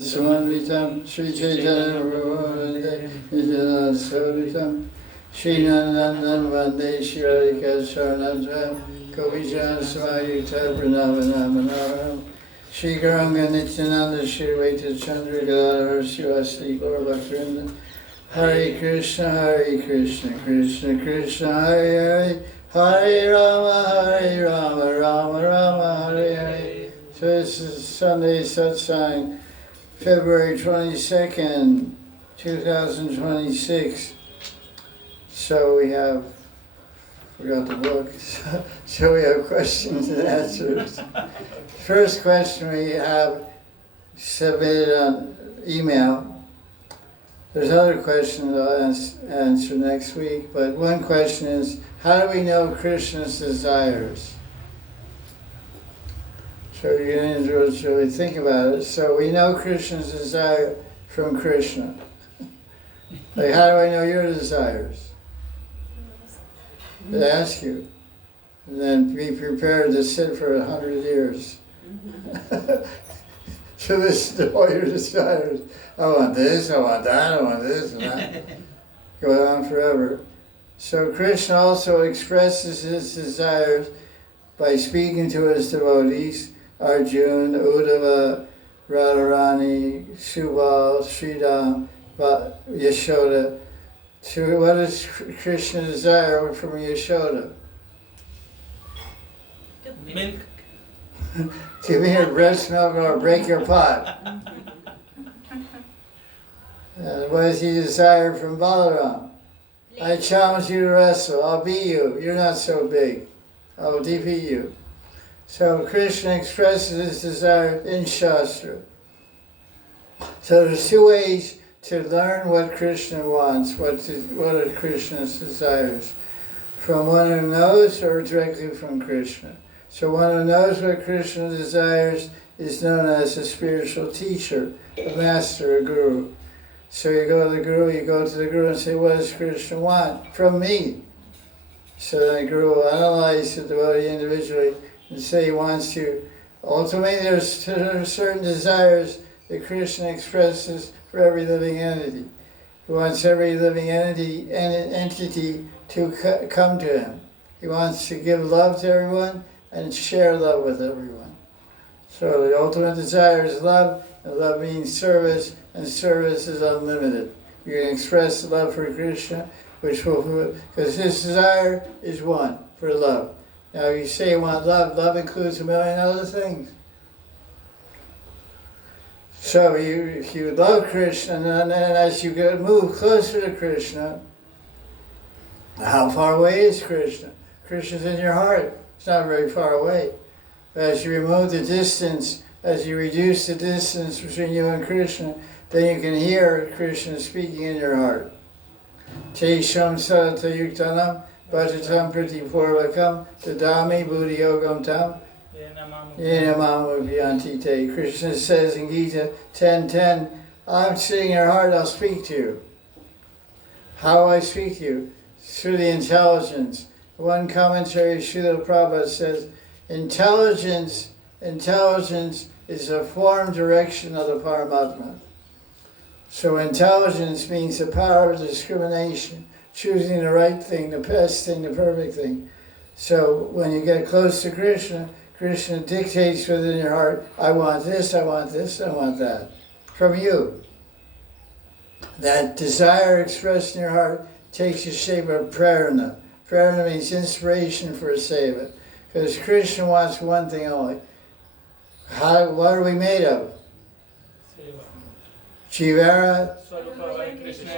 Swanvitam Sri Chaitanya Prabhu Nityananda Swarutam Sri Nandandan Vande Shri Hari Katha Kavijan Smayuta Pranavanamanam Sri Garanga Nityananda Shri Vaita Chandra Gadadhar Sivasli Gaur Bhaktivinoda Hare Krishna Krishna Krishna Hare Hare Hare Rama Rama Rama Hare Hare. So this is Sunday Satsang, February 22nd, 2026. So we have, forgot the book, so we have questions and answers. First question we have submitted on email. There's other questions I'll answer next week, but one question is, how do we know Krishna's desires? So you can really think about it. So we know Krishna's desire from Krishna. Like, how do I know your desires? They ask you. And then be prepared to sit for 100 years. So listen to all your desires. I want this, I want that, I want this and that. Go on forever. So Krishna also expresses his desires by speaking to his devotees, Arjuna, Uddhava, Radharani, Subal, Sridham, Yashoda. So what does Krishna desire from Yashoda? Milk. Give me your breast milk or break your pot. What does he desire from Balaram? I challenge you to wrestle. I'll beat you. You're not so big. I'll defeat you. So Krishna expresses his desire in Shastra. So there's two ways to learn what Krishna wants, what are Krishna's desires. From one who knows or directly from Krishna. So one who knows what Krishna desires is known as a spiritual teacher, a master, a guru. So you go to the guru and say, what does Krishna want from me? So then the guru will analyze the devotee individually and say he wants to. Ultimately, there's certain desires that Krishna expresses for every living entity. He wants every living entity to come to him. He wants to give love to everyone and share love with everyone. So the ultimate desire is love, and love means service, and service is unlimited. You can express love for Krishna, because his desire is one, for love. Now you say you want love, love includes a million other things. So if you love Krishna, and then as you move closer to Krishna, how far away is Krishna? Krishna's in your heart. It's not very far away. But as you remove the distance, as you reduce the distance between you and Krishna, then you can hear Krishna speaking in your heart. Te sham sadata yuktanam bhajatam pratipurvakam dadami buddhi yogam tam yenamam vyanti te. Krishna says in Gita 10:10, I'm sitting in your heart, I'll speak to you. How do I speak to you? Through the intelligence. One commentary, Srila Prabhupada says, intelligence is a form direction of the Paramatma. So intelligence means the power of discrimination, choosing the right thing, the best thing, the perfect thing. So when you get close to Krishna, Krishna dictates within your heart, I want this, I want this, I want that. From you. That desire expressed in your heart takes the shape of prarana. Prarana means inspiration for a seva. Because Krishna wants one thing only. What are we made of? Jivara Swarupaya Krishna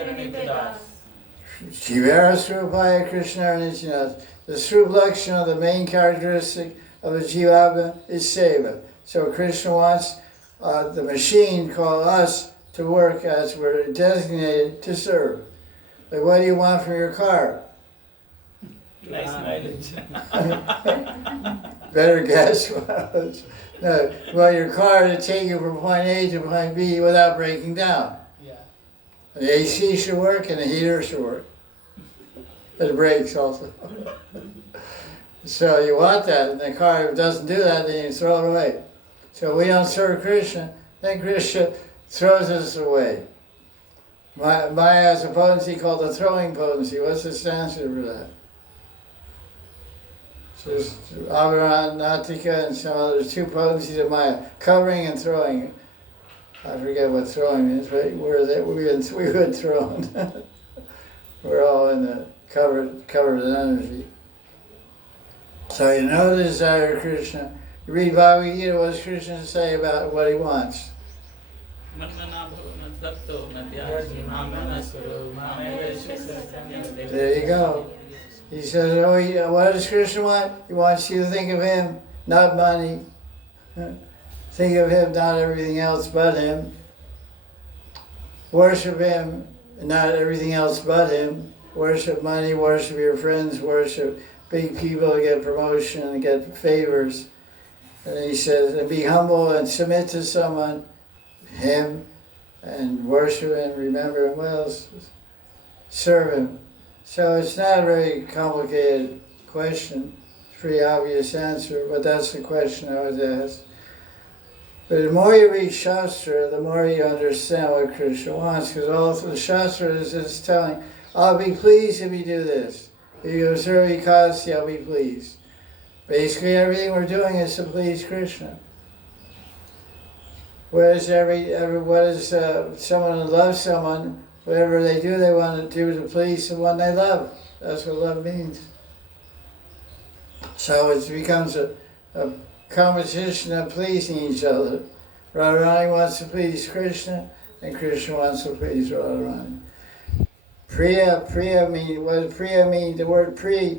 Nityanas. The Srup Lakshana, the main characteristic of a Jivabha is seva. So Krishna wants the machine called us to work as we're designated to serve. Like, what do you want from your car? Nice mileage. Better gas mileage. No, well, your car to take you from point A to point B without breaking down. Yeah. The AC should work and the heater should work. And the brakes also. So you want that, and the car doesn't do that, then you throw it away. So we don't serve Krishna, then Krishna throws us away. Maya has a potency called the throwing potency. What's the Sanskrit for that? So there's Avaratika and some other two potencies of Maya, covering and throwing. I forget what throwing means, but we were thrown. We're all in the covered in energy. So you know the desire of Krishna. You read Bhagavad Gita, what does Krishna say about what he wants? There you go. He says, what does Krishna want? He wants you to think of him, not money. Think of him, not everything else but him. Worship him, not everything else but him. Worship money, worship your friends, worship big people to get promotion and get favors. And he says, and be humble and submit to someone, him, and worship and remember him. What else? Serve him. So it's not a very complicated question. It's a pretty obvious answer, but that's the question I was asked. But the more you read Shastra, the more you understand what Krishna wants, because all the Shastra is telling, I'll be pleased if you do this. If you observe Ekadasi, I'll be pleased. Basically, everything we're doing is to please Krishna. Whereas someone who loves someone, whatever they do, they want to do to please the one they love. That's what love means. So it becomes a competition of pleasing each other. Radharani wants to please Krishna, and Krishna wants to please Radharani. Priya means, what does Priya mean? The word Priya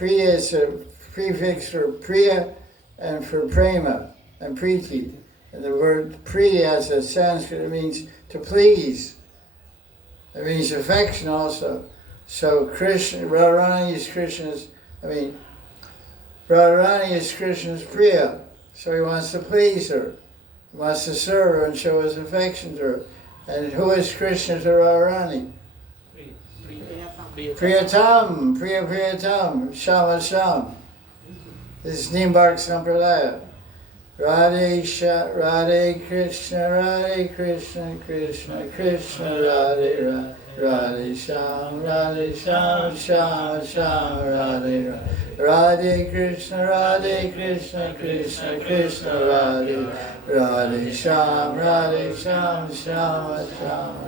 is a prefix for Priya and for Prema and Priti. And the word Priya as a Sanskrit, it means to please. It means affection also. So Radharani is Krishna's Priya. So he wants to please her. He wants to serve her and show his affection to her. And who is Krishna to Radharani? Priyatam, Priyatam, Shama Sham. This is Nimbark Sampradaya. Radhe Krishna, Krishna Krishna, Radhe Radhe Sham, Shama Sham, Radhe Radhe Krishna, Krishna Krishna, Radhe Radhe Sham, Shama Sham,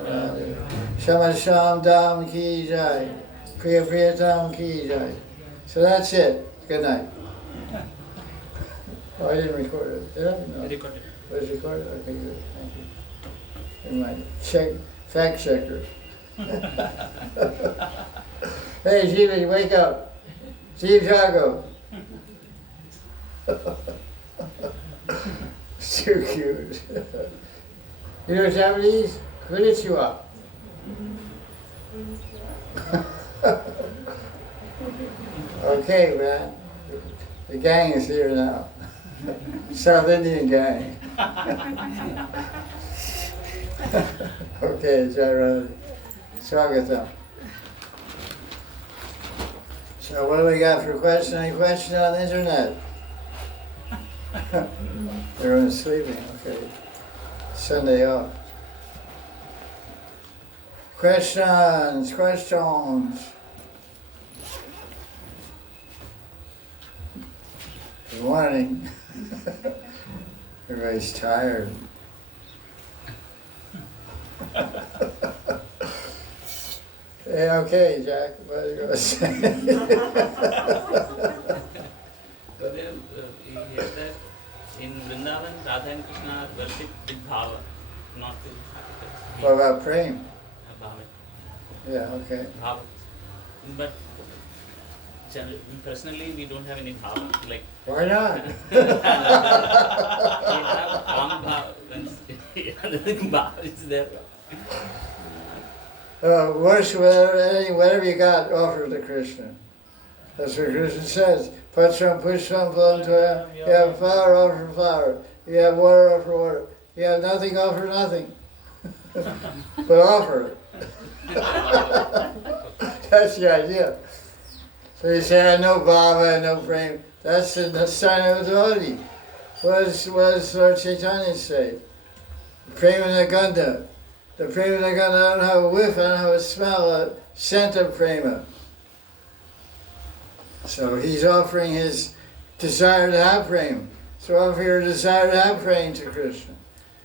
Radhe Shama Sham Dham Ki Jai, Priyatam Ki Jai. So that's it. Good night. Oh, I didn't record it. Did I? No. I recorded. Was it recorded? Okay, good. Thank you. Never mind. Fact checker. Hey, Jiva, wake up. Steve Jago. It's too cute. You know Japanese? Konnichiwa. Okay, man. The gang is here now. South Indian gang. Okay, Jai Radhe. Swagatam. So what do we got for question? Any question on the internet? Everyone's sleeping, okay. Sunday off. Questions. Good morning. Everybody's tired. Yeah, okay, Jack. What are you going to say? So there, he hears that in Vrindavan, Radha and Krishna are worshipped with bhava, not with happiness. What about prem? Bhava. Yeah, okay. Bhava. But personally, we don't have any bhava. Like, Why not? we have calm bhava. Bhava is there. Worship whatever you got, offer to Krishna. That's what Krishna says. Patram pushpam phalam toyam. You have flower, offer flower. You have water, offer water. You have nothing, offer nothing. But offer it. That's the idea. So you say, I know bhava, I know prem. That's the sign of a devotee. What does Lord Chaitanya say? Prema Gunda. The Prema Gunda, I don't have a whiff, I don't have a smell, a scent of Prema. So he's offering his desire to have Prema. So offer your desire to have Prema to Krishna.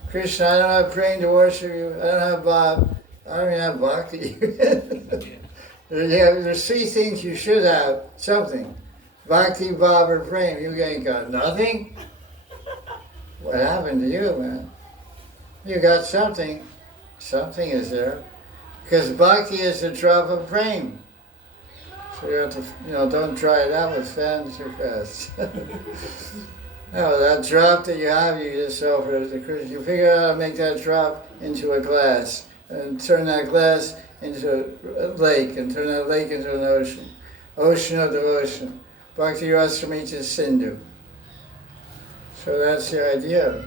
Krishna, I don't have Prema to worship you, I don't have Bhav, I don't even have Bhakti. There's three things you should have, something. Bhakti, Bhav, or Prema. You ain't got nothing? What happened to you, man? You got something. Something is there. Because Bhakti is a drop of Prema. So you have to, don't try it out with fans or fast. No, that drop that you have, you just offer it to Krishna. You figure out how to make that drop into a glass, and turn that glass into a lake, and turn that lake into an ocean. Ocean of devotion. Bhakti Rasamrita Sindhu. So that's the idea.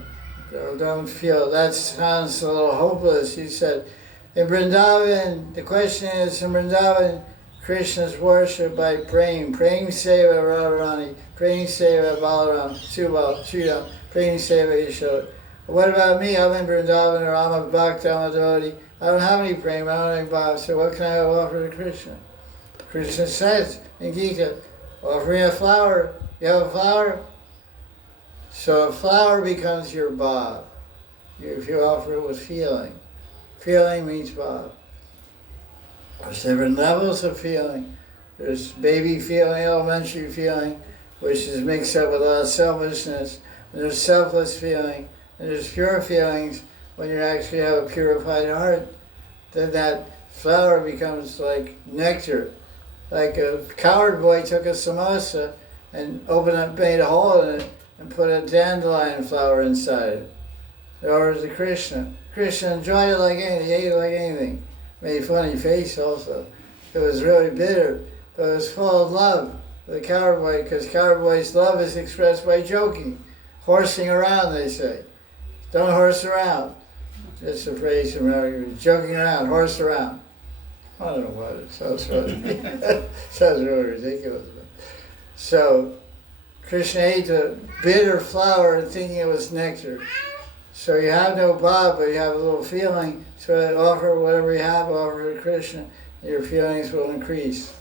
So don't feel, that sounds a little hopeless. You said, in Vrindavan, the question is, in Vrindavan, Krishna's worshipped by Prem. Prem Seva Radharani, Prem Seva Balaram, Subal, Sridham, Prem Seva Yashoda. What about me? I'm in Vrindavan, or I'm a Bhakta, I'm a devotee. I don't have any Prem, I don't have any Bhav, so what can I offer to Krishna? Krishna says in Gita, offer me a flower. You have a flower? So a flower becomes your Bhav. If you offer it with feeling. Feeling means Bhav. There's different levels of feeling. There's baby feeling, elementary feeling, which is mixed up with a lot of selfishness. And there's selfless feeling. And there's pure feelings when you actually have a purified heart. Then that flower becomes like nectar. Like a coward boy took a samosa and opened up, made a hole in it, and put a dandelion flower inside it. It offers to Krishna. Krishna enjoyed it like anything, he ate it like anything. Made a funny face also. It was really bitter, but it was full of love for the coward boy, because coward boy's love is expressed by joking. Horsing around, they say. Don't horse around. That's a phrase from America. Joking around, horse around. I don't know what it sounds really, sounds really ridiculous. So, Krishna ate the bitter flower thinking it was nectar. So you have no Bhav, but you have a little feeling. So offer whatever you have, offer to Krishna, and your feelings will increase.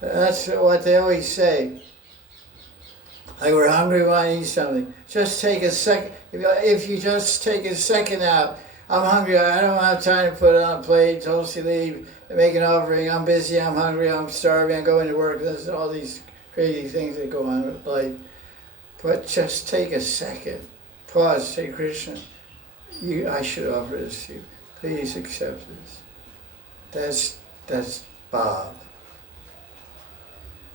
That's what they always say. Like, we're hungry, we want to eat something. Just take a second. If you just take a second out, I'm hungry, I don't have time to put it on a plate, Tulsi leave, make an offering, I'm busy, I'm hungry, I'm starving, I'm going to work. There's all these crazy things that go on with life. But just take a second. Pause, say, Krishna, I should offer this to you. Please accept this. That's Bhav.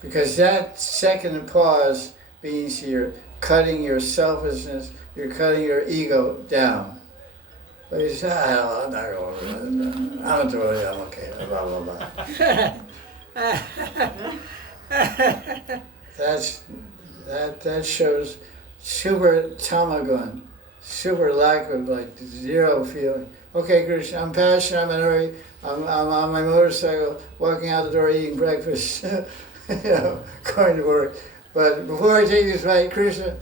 Because that second pause means you're cutting your selfishness, you're cutting your ego down. But you say, I'm not going to I'm a devotee, I'm okay, blah, blah, blah. That shows super tamagun, super lack of, like, zero feeling. Okay, Krishna, I'm passionate, I'm in a hurry, I'm on my motorcycle, walking out the door, eating breakfast, going to work. But before I take this fight, Krishna,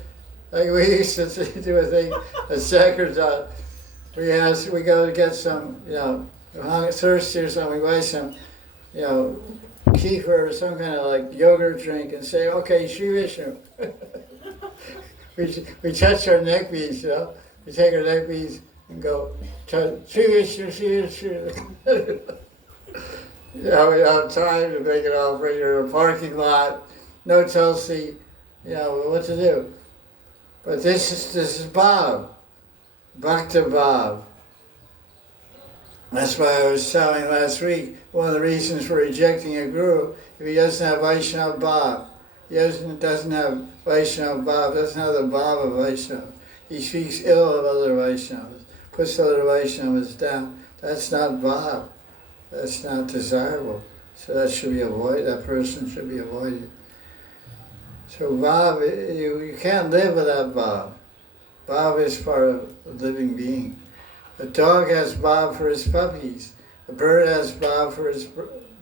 like we used to do a thing, a Sankirtan, we go to get some, I'm thirsty or something, we buy some, kefir or some kind of like yogurt drink and say, okay, Shri Vishnu. we touch our neck beads, we take our neck beads and go, Shri Vishnu, Shri Vishnu. We don't have time to make it offering, you're in a parking lot, no Tulsi, what to do. But this is Bhav, Bhakta Bhav. That's why I was telling last week, one of the reasons for rejecting a guru, if he doesn't have Vaishnava Bhav, he doesn't have Vaishnava Bhav, doesn't have the Bhav of Vaishnava. He speaks ill of other Vaishnavas, puts other Vaishnavas down. That's not Bhav. That's not desirable. So that should be avoided, that person should be avoided. So Bhav, you can't live without Bhav. Bhav is part of a living being. A dog has Bhav for his puppies. A bird has Bhav for his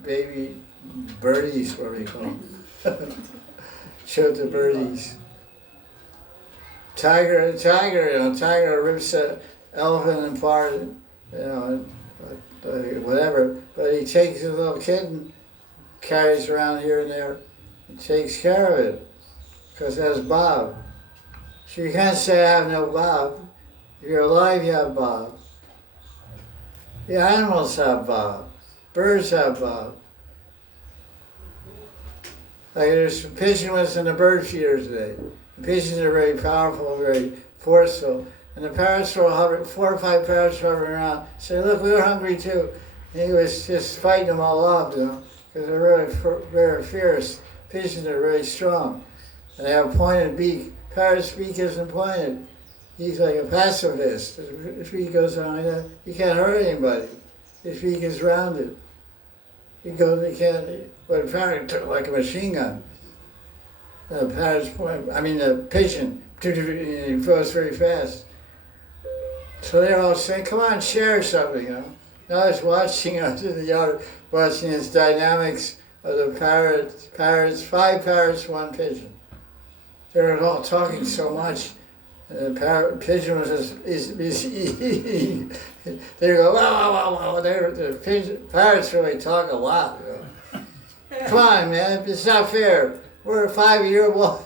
baby birdies, what do you call them? Chota birdies. Tiger rips elephant and part, whatever. But he takes his little kitten, carries around here and there, and takes care of it, because that's Bob. So you can't say I have no Bob. If you're alive, you have Bob. The animals have Bob. Birds have Bob. Like there's a pigeon was in a bird feeder today. The pigeons are very powerful, very forceful. And the parrots were hovering, 4 or 5 parrots hovering around. Say, look, we were hungry too. And he was just fighting them all off, because they're really very fierce. Pigeons are very strong. And they have a pointed beak. Parrot's beak isn't pointed. He's like a pacifist. His beak goes on like that. He can't hurt anybody. His beak is rounded. He can't, but a parrot took like a machine gun. The pigeon, he goes very fast. So they're all saying, come on, share something, Now I was watching out in the yard, watching this dynamics of the parrots, 5 parrots, 1 pigeon. They're all talking so much. And the pigeon was eating. They go, wow, wow, wow, wow. The parrots really talk a lot. Come on, man, it's not fair. We're a 5-year-old.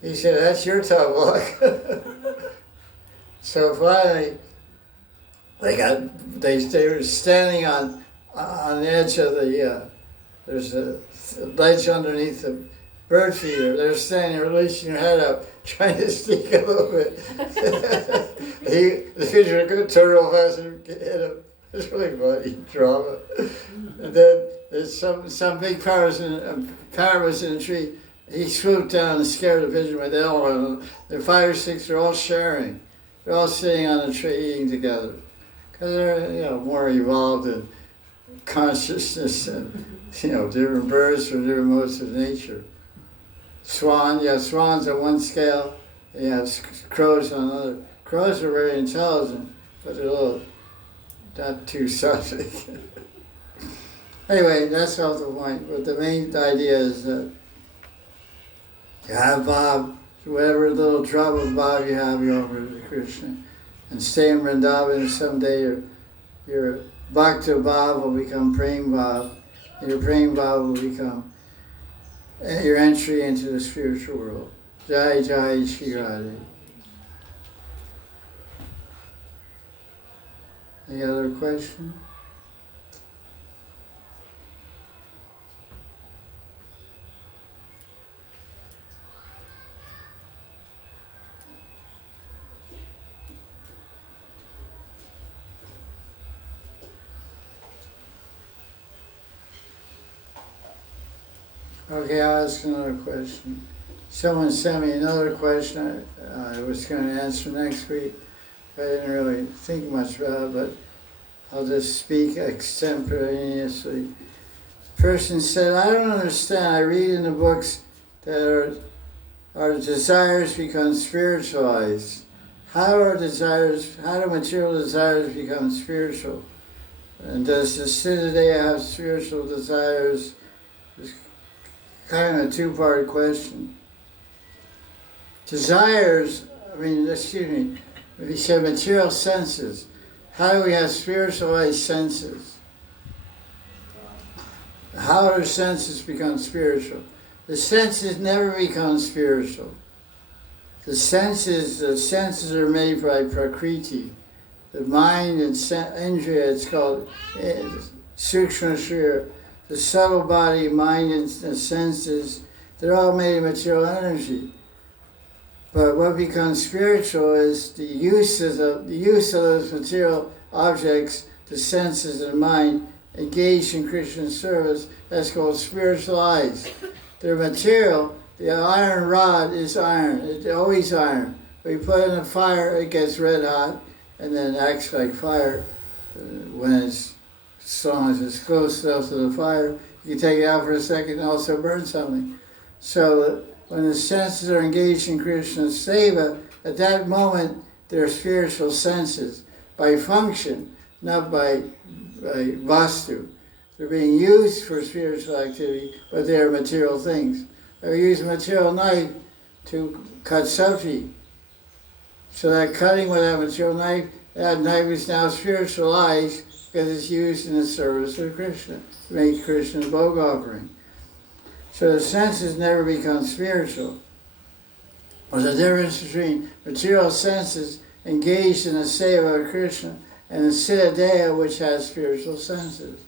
He said, that's your tough luck. So finally, they were standing on the edge of there's a ledge underneath the bird feeder. They were standing there, releasing their head up, trying to sneak a little bit. The pigeon was going to turn real fast and hit him. It's really funny drama. And then there's some big parrot was in a tree. He swooped down and scared the pigeon with the elbow. The 5 or 6 are all sharing. They're all sitting on a tree eating together. Because they're more evolved in consciousness and different birds from different modes of nature. Swans on one scale, you have crows on another. Crows are very intelligent, but they're a little not too subtle. Anyway, that's not the point. But the main idea is that you have Bob, whatever little drop of Bob you have, you offer to Krishna. And stay in Vrindavan, and someday your Bhakta Bob will become Prem Bob, and your Prem Bob will become your entry into the spiritual world. Jaya Jaya Sri Radhe. Any other question? Okay, I'll ask another question. Someone sent me another question I was going to answer next week. I didn't really think much about it, but I'll just speak extemporaneously. The person said, I don't understand. I read in the books that our desires become spiritualized. How do material desires become spiritual? And does the Siddhanta have spiritual desires? It's kind of a 2-part question. If you say material senses, how do we have spiritualized senses? How do senses become spiritual? The senses never become spiritual. The senses are made by Prakriti. The mind and Indriya, it's called Sukshma Shrira. The subtle body, mind, and the senses, they're all made of material energy. But what becomes spiritual is the use of those material objects, the senses and mind, engaged in Krishna service. That's called spiritualized. They're material. The iron rod is iron. It's always iron. When you put it in a fire, it gets red hot, and then it acts like fire. As long as it's close enough to the fire, you can take it out for a second and also burn something. So when the senses are engaged in Krishna's seva, at that moment they're spiritual senses by function, not by vastu. They're being used for spiritual activity, but they're material things. They use a material knife to cut sabji. So that cutting with that material knife, that knife is now spiritualized because it's used in the service of Krishna, to make Krishna's bhog offering. So the senses never become spiritual. There's a difference between material senses engaged in the seva of Krishna and the siddhanta, which has spiritual senses.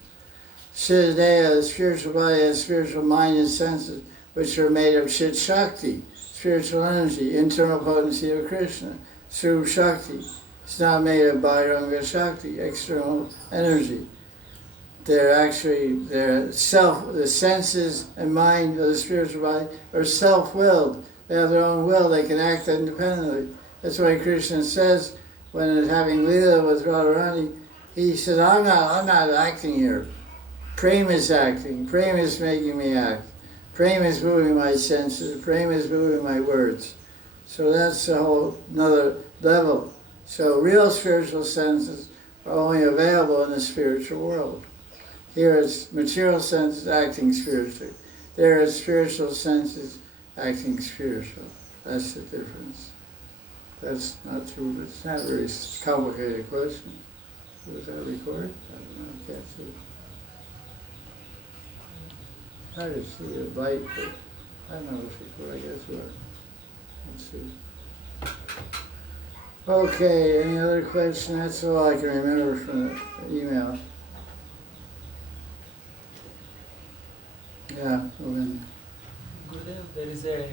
Siddhanta, the spiritual body, has spiritual mind and senses, which are made of Chit Shakti, spiritual energy, internal potency of Krishna, Srup Shakti. It's not made of Bhairanga Shakti, external energy. The senses and mind of the spiritual body are self-willed. They have their own will, they can act independently. That's why Krishna says, when having Leela with Radharani, he said, I'm not acting here. Prema is acting. Prema is making me act. Prema is moving my senses. Prema is moving my words. So that's a whole another level. So real spiritual senses are only available in the spiritual world. Here it's material senses acting spiritually. There it's spiritual senses acting spiritual. That's the difference. That's not true. It's not a very complicated question. Was that recorded? I don't know. I can't see. Hard to see the light, but I don't know if it's recorded. I guess it was. Let's see. Okay, any other question? That's all I can remember from the email. Yeah, well then. Gurudev, there is a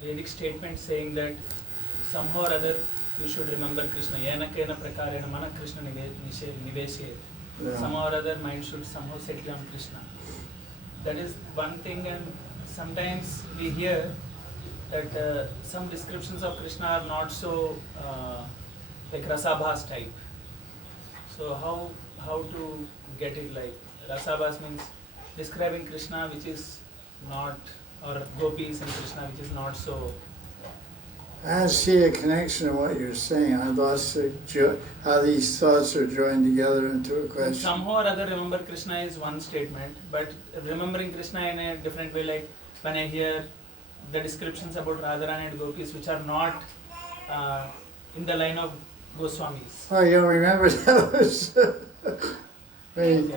Vedic statement saying that somehow or other you should remember Krishna. Yena kena prakarena mana Krishna niveshet. Yeah. Somehow or other mind should somehow settle on Krishna. That is one thing, and sometimes we hear that some descriptions of Krishna are not so like Rasabhas type. So how to get it like Rasabhas means describing Krishna which is not, or gopis and Krishna which is not so. I see a connection in what you're saying. I lost how these thoughts are joined together into a question. Somehow or other remember Krishna is one statement, but remembering Krishna in a different way, like when I hear the descriptions about Radharani and gopis which are not in the line of Goswamis. Oh, you don't remember those? I mean,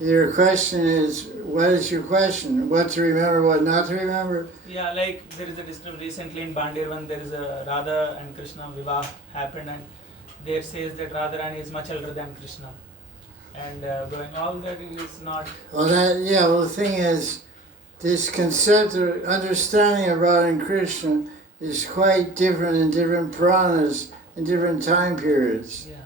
your question is, what is your question? What to remember, what not to remember? Yeah, like there is a description recently in Bandirvan, there is a Radha and Krishna Vivah happened, and there says that Radharani is much elder than Krishna. And going all that is not... Well, the thing is, this concept or understanding of Radha and Krishna is quite different in different Puranas, in different time periods. Yeah.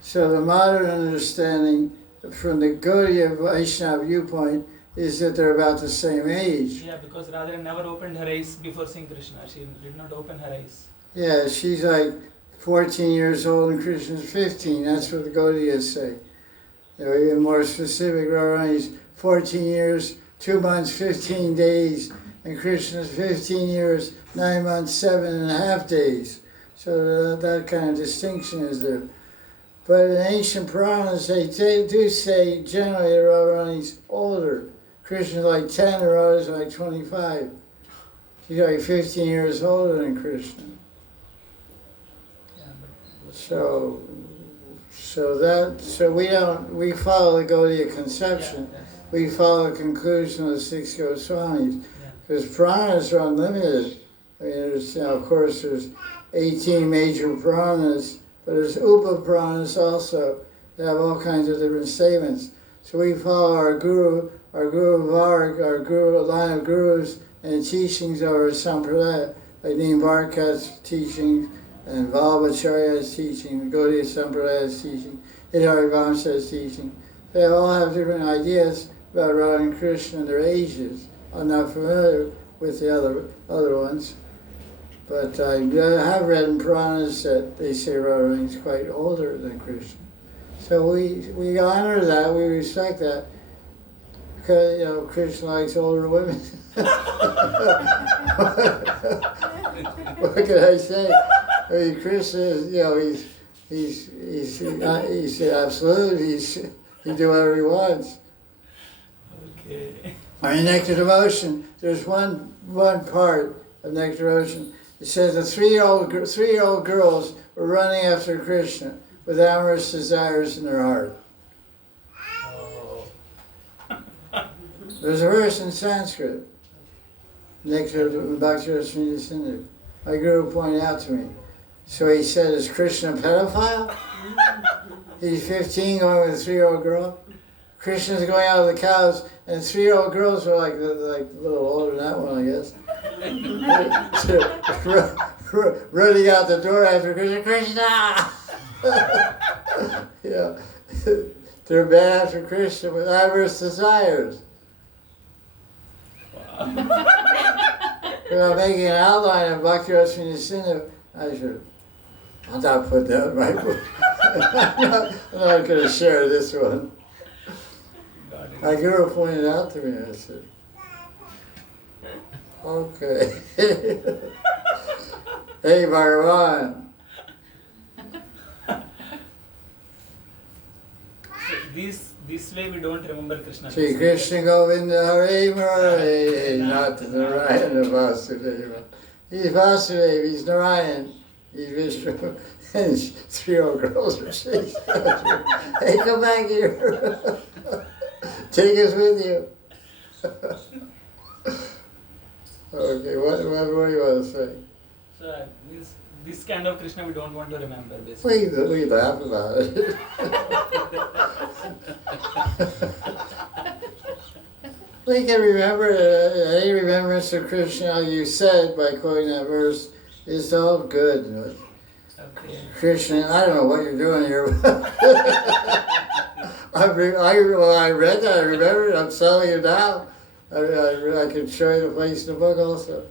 So the modern understanding from the Gaudiya Vaisnava viewpoint is that they're about the same age. Yeah, because Radha never opened her eyes before seeing Krishna. She did not open her eyes. Yeah, she's like 14 years old and Krishna's 15. That's what the Gaudiyas say. They're even more specific. Radharani's 14 years, 2 months, 15 days, and Krishna's 15 years, 9 months, 7.5 days. So that kind of distinction is there. But in ancient Puranas, they do say generally that Radharani's older. Krishna's like 10, and Radha's like 25. She's like 15 years older than Krishna. Yeah, but So we follow the Gaudiya conception. yeah, We follow the conclusion of the 6 Goswamis. yeah. Because Puranas are unlimited. I mean, there's, of course, there's 18 major Puranas, but there's Upa Puranas also. They have all kinds of different statements. So we follow our Guru Varg, our Guru, line of Gurus, and teachings of our Sampradaya, like Nimbarka's teaching, and Vallabhacharya's teaching, Gaudiya Sampradaya's teaching, Hidari Vamsa's teaching. They all have different ideas about Radha and Krishna and their ages. I'm not familiar with the other ones, but I have read in Puranas that they say Radharani is quite older than Krishna. So we honor that, we respect that, because Krishna likes older women. What can I say? I mean, Krishna is, he's absolute. He do whatever he wants. Okay. I mean, nectar devotion. There's one part of nectar devotion He says the three-year-old girls were running after Krishna with amorous desires in their heart. Oh. There's a verse in Sanskrit next to Bhakti Sri Sindhu. My guru pointed out to me. So he said, is Krishna a pedophile? He's 15 going with a 3-year-old girl. Krishna's going out with the cows, and 3-year-old girls are like a little older than that one, I guess. Running out the door after Krishna. Krishna! Yeah. They're bad after Krishna with amorous desires. Wow. I'm making an outline of Bhakti Rasmini Sindhu. I'll not put that in my book. I'm not going to share this one. My guru pointed out to me, I said, okay. Hey, Bhagavan. This way we don't remember Krishna. Shri Krishna Govinda Hare Murari, not the Narayana Vasudeva. He's Vasudeva, he's Narayan, he's Vishnu, and 3-year-old girls are chasing after him. Hey, come back here. Take us with you. Okay, what more do you want to say? So this kind of Krishna we don't want to remember, basically. We laugh about it. We can remember any remembrance of Krishna, you said by quoting that verse, is all good. Okay. Krishna, I don't know what you're doing here. I read that, I remember it, I'm telling you now. I could show you the place in the book also.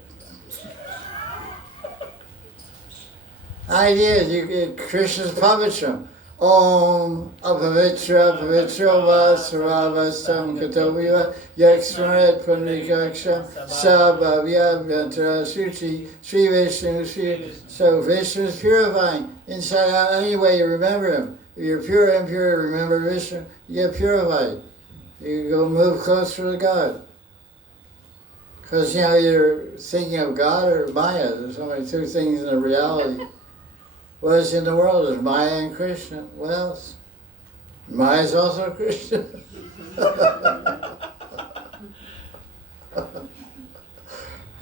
Idea is you get Krishna's pavitram. Om apavitra pavitro va saravastam katoviva yaksmaret punrikaksham sabhavya vyantara suchi Sri Vishnu Sri. So Vishnu is purifying inside out any way you remember him. If you're pure and impure, remember Vishnu, you get purified. You go move closer to God. Because you're thinking of God or Maya. There's only two things in the reality. What is in the world? There's Maya and Krishna. What else? Maya is also Krishna.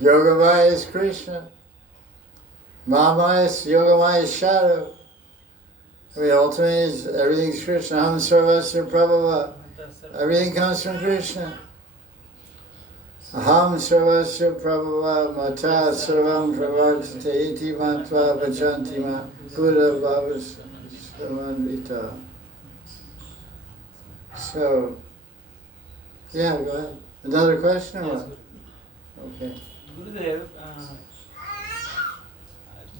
Yoga Maya is Krishna. Maya is Yoga Maya's shadow. I mean, ultimately, everything's Krishna. Ham Sarvasya Prabhava. Everything comes from Krishna. Aham Sarvasya Prabhava Mata Sarvam Pravartate Iti Matva Vajanti Ma Buddha Bhavas Samanvita. So, yeah, go ahead. Another question or what? Okay. Gurudev,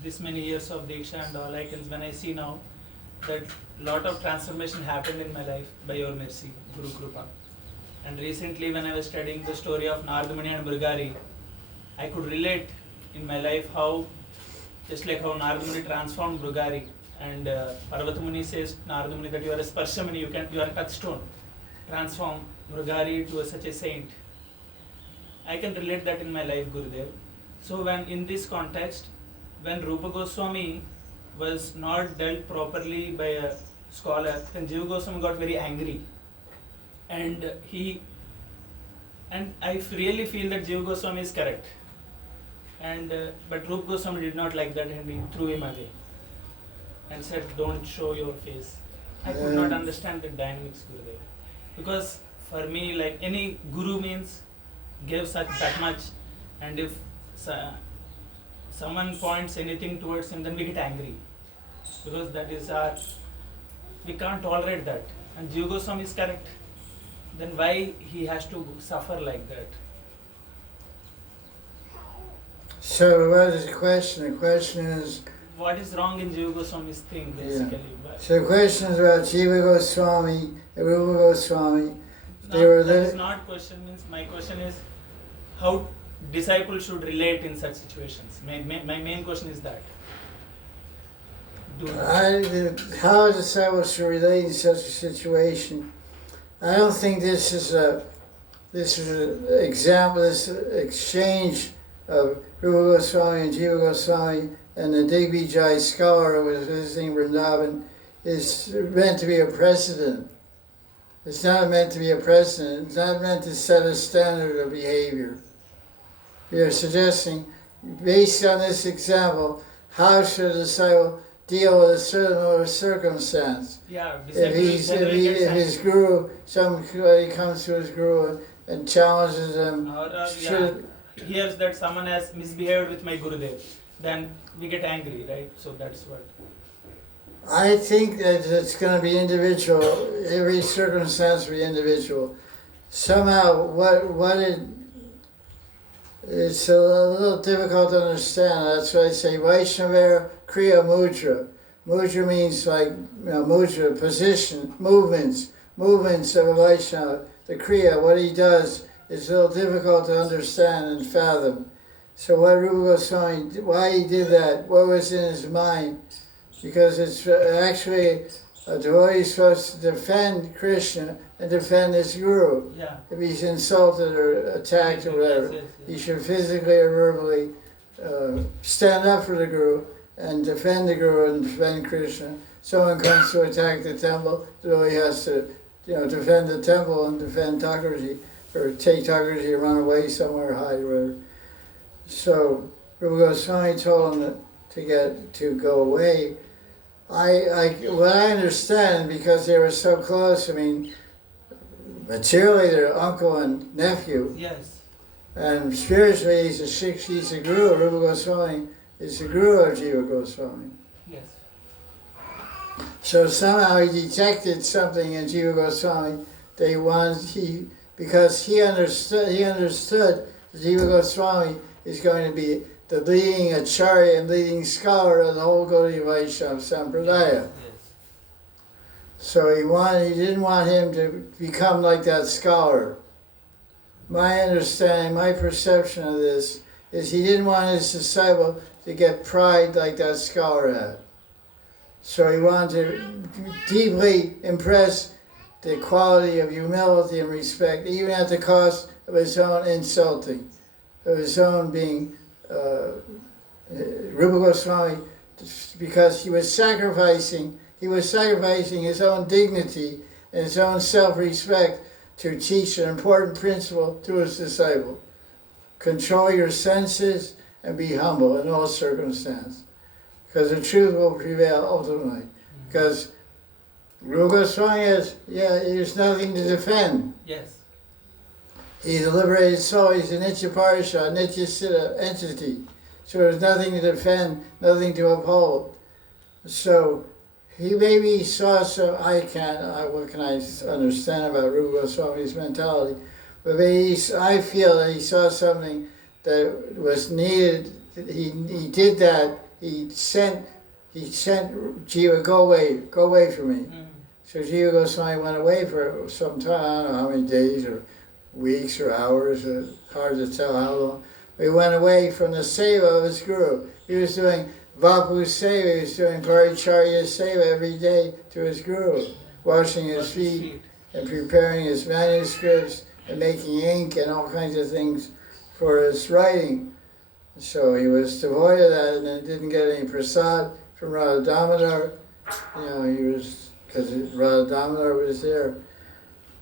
this many years of Diksha and all, when I see now that lot of transformation happened in my life by your mercy, Guru Krupa. And recently when I was studying the story of Narada Muni and Brigari, I could relate in my life how, just like how Narada Muni transformed Brigari, and Parvata Muni says Narada Muni that you are a Sparshamani, you are a touchstone, transform Brigari to such a saint. I can relate that in my life, Gurudev. So when in this context, when Rupa Goswami was not dealt properly by a scholar, then Jiva Goswami got very angry. And I really feel that Jiva Goswami is correct. But Rupa Goswami did not like that and he threw him away and said, don't show your face. I could not understand the dynamics, Gurudev. Because for me, like any guru means give that much, and if someone points anything towards him, then we get angry. Because that is we can't tolerate that. And Jiva Goswami is correct. Then why he has to suffer like that? So what is the question? The question is... What is wrong in Jiva Goswami's thing, basically? Yeah. So the question is about Jiva Goswami, Rupa Goswami. That's not question. Means my question is how disciples should relate in such situations. My main question is that. How a disciple should relate in such a situation. I don't think this is an example, this exchange of Rupa Goswami and Jiva Goswami and the Digvijay scholar who was visiting Vrindavan is meant to be a precedent. It's not meant to be a precedent. It's not meant to set a standard of behavior. We are suggesting, based on this example, how should a disciple deal with a certain circumstance? Yeah, If his guru, somebody comes to his guru and challenges him, hears that someone has misbehaved with my Gurudev, then we get angry, right? So that's what. I think that it's going to be individual. Every circumstance will be individual. Somehow, it's a little difficult to understand. That's why I say Vaishnava Kriya Mudra. Mudra means like mudra, position, movements of a Vaishnava. The Kriya, what he does, is a little difficult to understand and fathom. So what Rupa Goswami, why he did that, what was in his mind? Because it's actually a devotee is supposed to defend Krishna and defend his guru. Yeah. If he's insulted or attacked or whatever, he should physically or verbally stand up for the guru and defend the guru and defend Krishna. Someone comes to attack the temple, so he has to, defend the temple and defend Thakurji, or take Thakurji and run away somewhere, hide or whatever. So Rupa Goswami told him to go away. What I understand, because they were so close, materially they're uncle and nephew. Yes. And spiritually he's a guru. Rupa Goswami is the guru of Jiva Goswami. Yes. So somehow he detected something in Jiva Goswami because he understood that Jiva Goswami is going to be the leading acharya and leading scholar of the whole Gaudiya Vaisnava Sampradaya. Yes. So he didn't want him to become like that scholar. My understanding, my perception of this is he didn't want his disciple to get pride like that scholar had. So he wanted to deeply impress the quality of humility and respect, even at the cost of his own insulting, of his own being Rupa Goswami, because he was sacrificing his own dignity and his own self-respect to teach an important principle to his disciple. Control your senses and be humble in all circumstances, because the truth will prevail ultimately. Because Rupa Goswami there's nothing to defend. Yes. He's a liberated soul, he's a Nitya Parishad, Nitya Siddha entity. So there's nothing to defend, nothing to uphold. So he maybe saw some, what can I understand about Rupa Goswami's mentality? But I feel that he saw something that was needed. He did that, he sent Jiva, go away from me. Mm. So Jiva Goswami went away for some time, I don't know how many days or weeks or hours, hard to tell how long. He went away from the seva of his guru. He was doing Vapu seva, he was doing Paricharya seva every day to his guru, washing his feet and preparing his manuscripts and making ink and all kinds of things for his writing. So he was devoid of that and then didn't get any prasad from Radha Damodar. Because Radha Damodar was there.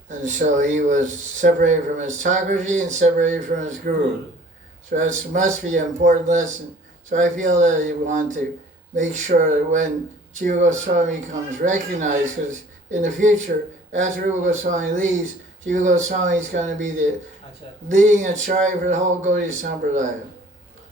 And so he was separated from his Thakurji and separated from his guru. So that must be an important lesson. So I feel that you want to make sure that when Jiva Goswami becomes recognized, because in the future, after Rupa Goswami leaves, Jiva Goswami is going to be the leading acharya for the whole Gaudiya Sampradaya.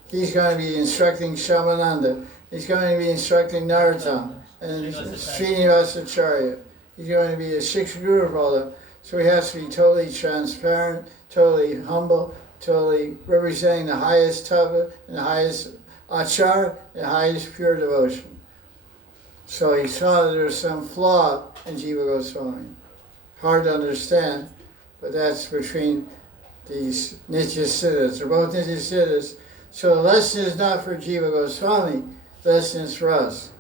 He's going to be instructing Shamananda. He's going to be instructing Narottam and Srinivasa Acharya. He's going to be a Shiksha Guru for all of them. So he has to be totally transparent, totally humble, totally representing the highest tava and the highest achar and the highest pure devotion. So he saw that there was some flaw in Jiva Goswami. Hard to understand, but that's between these Nitya Siddhas. They're both Nitya Siddhas. So the lesson is not for Jiva Goswami, the lesson is for us.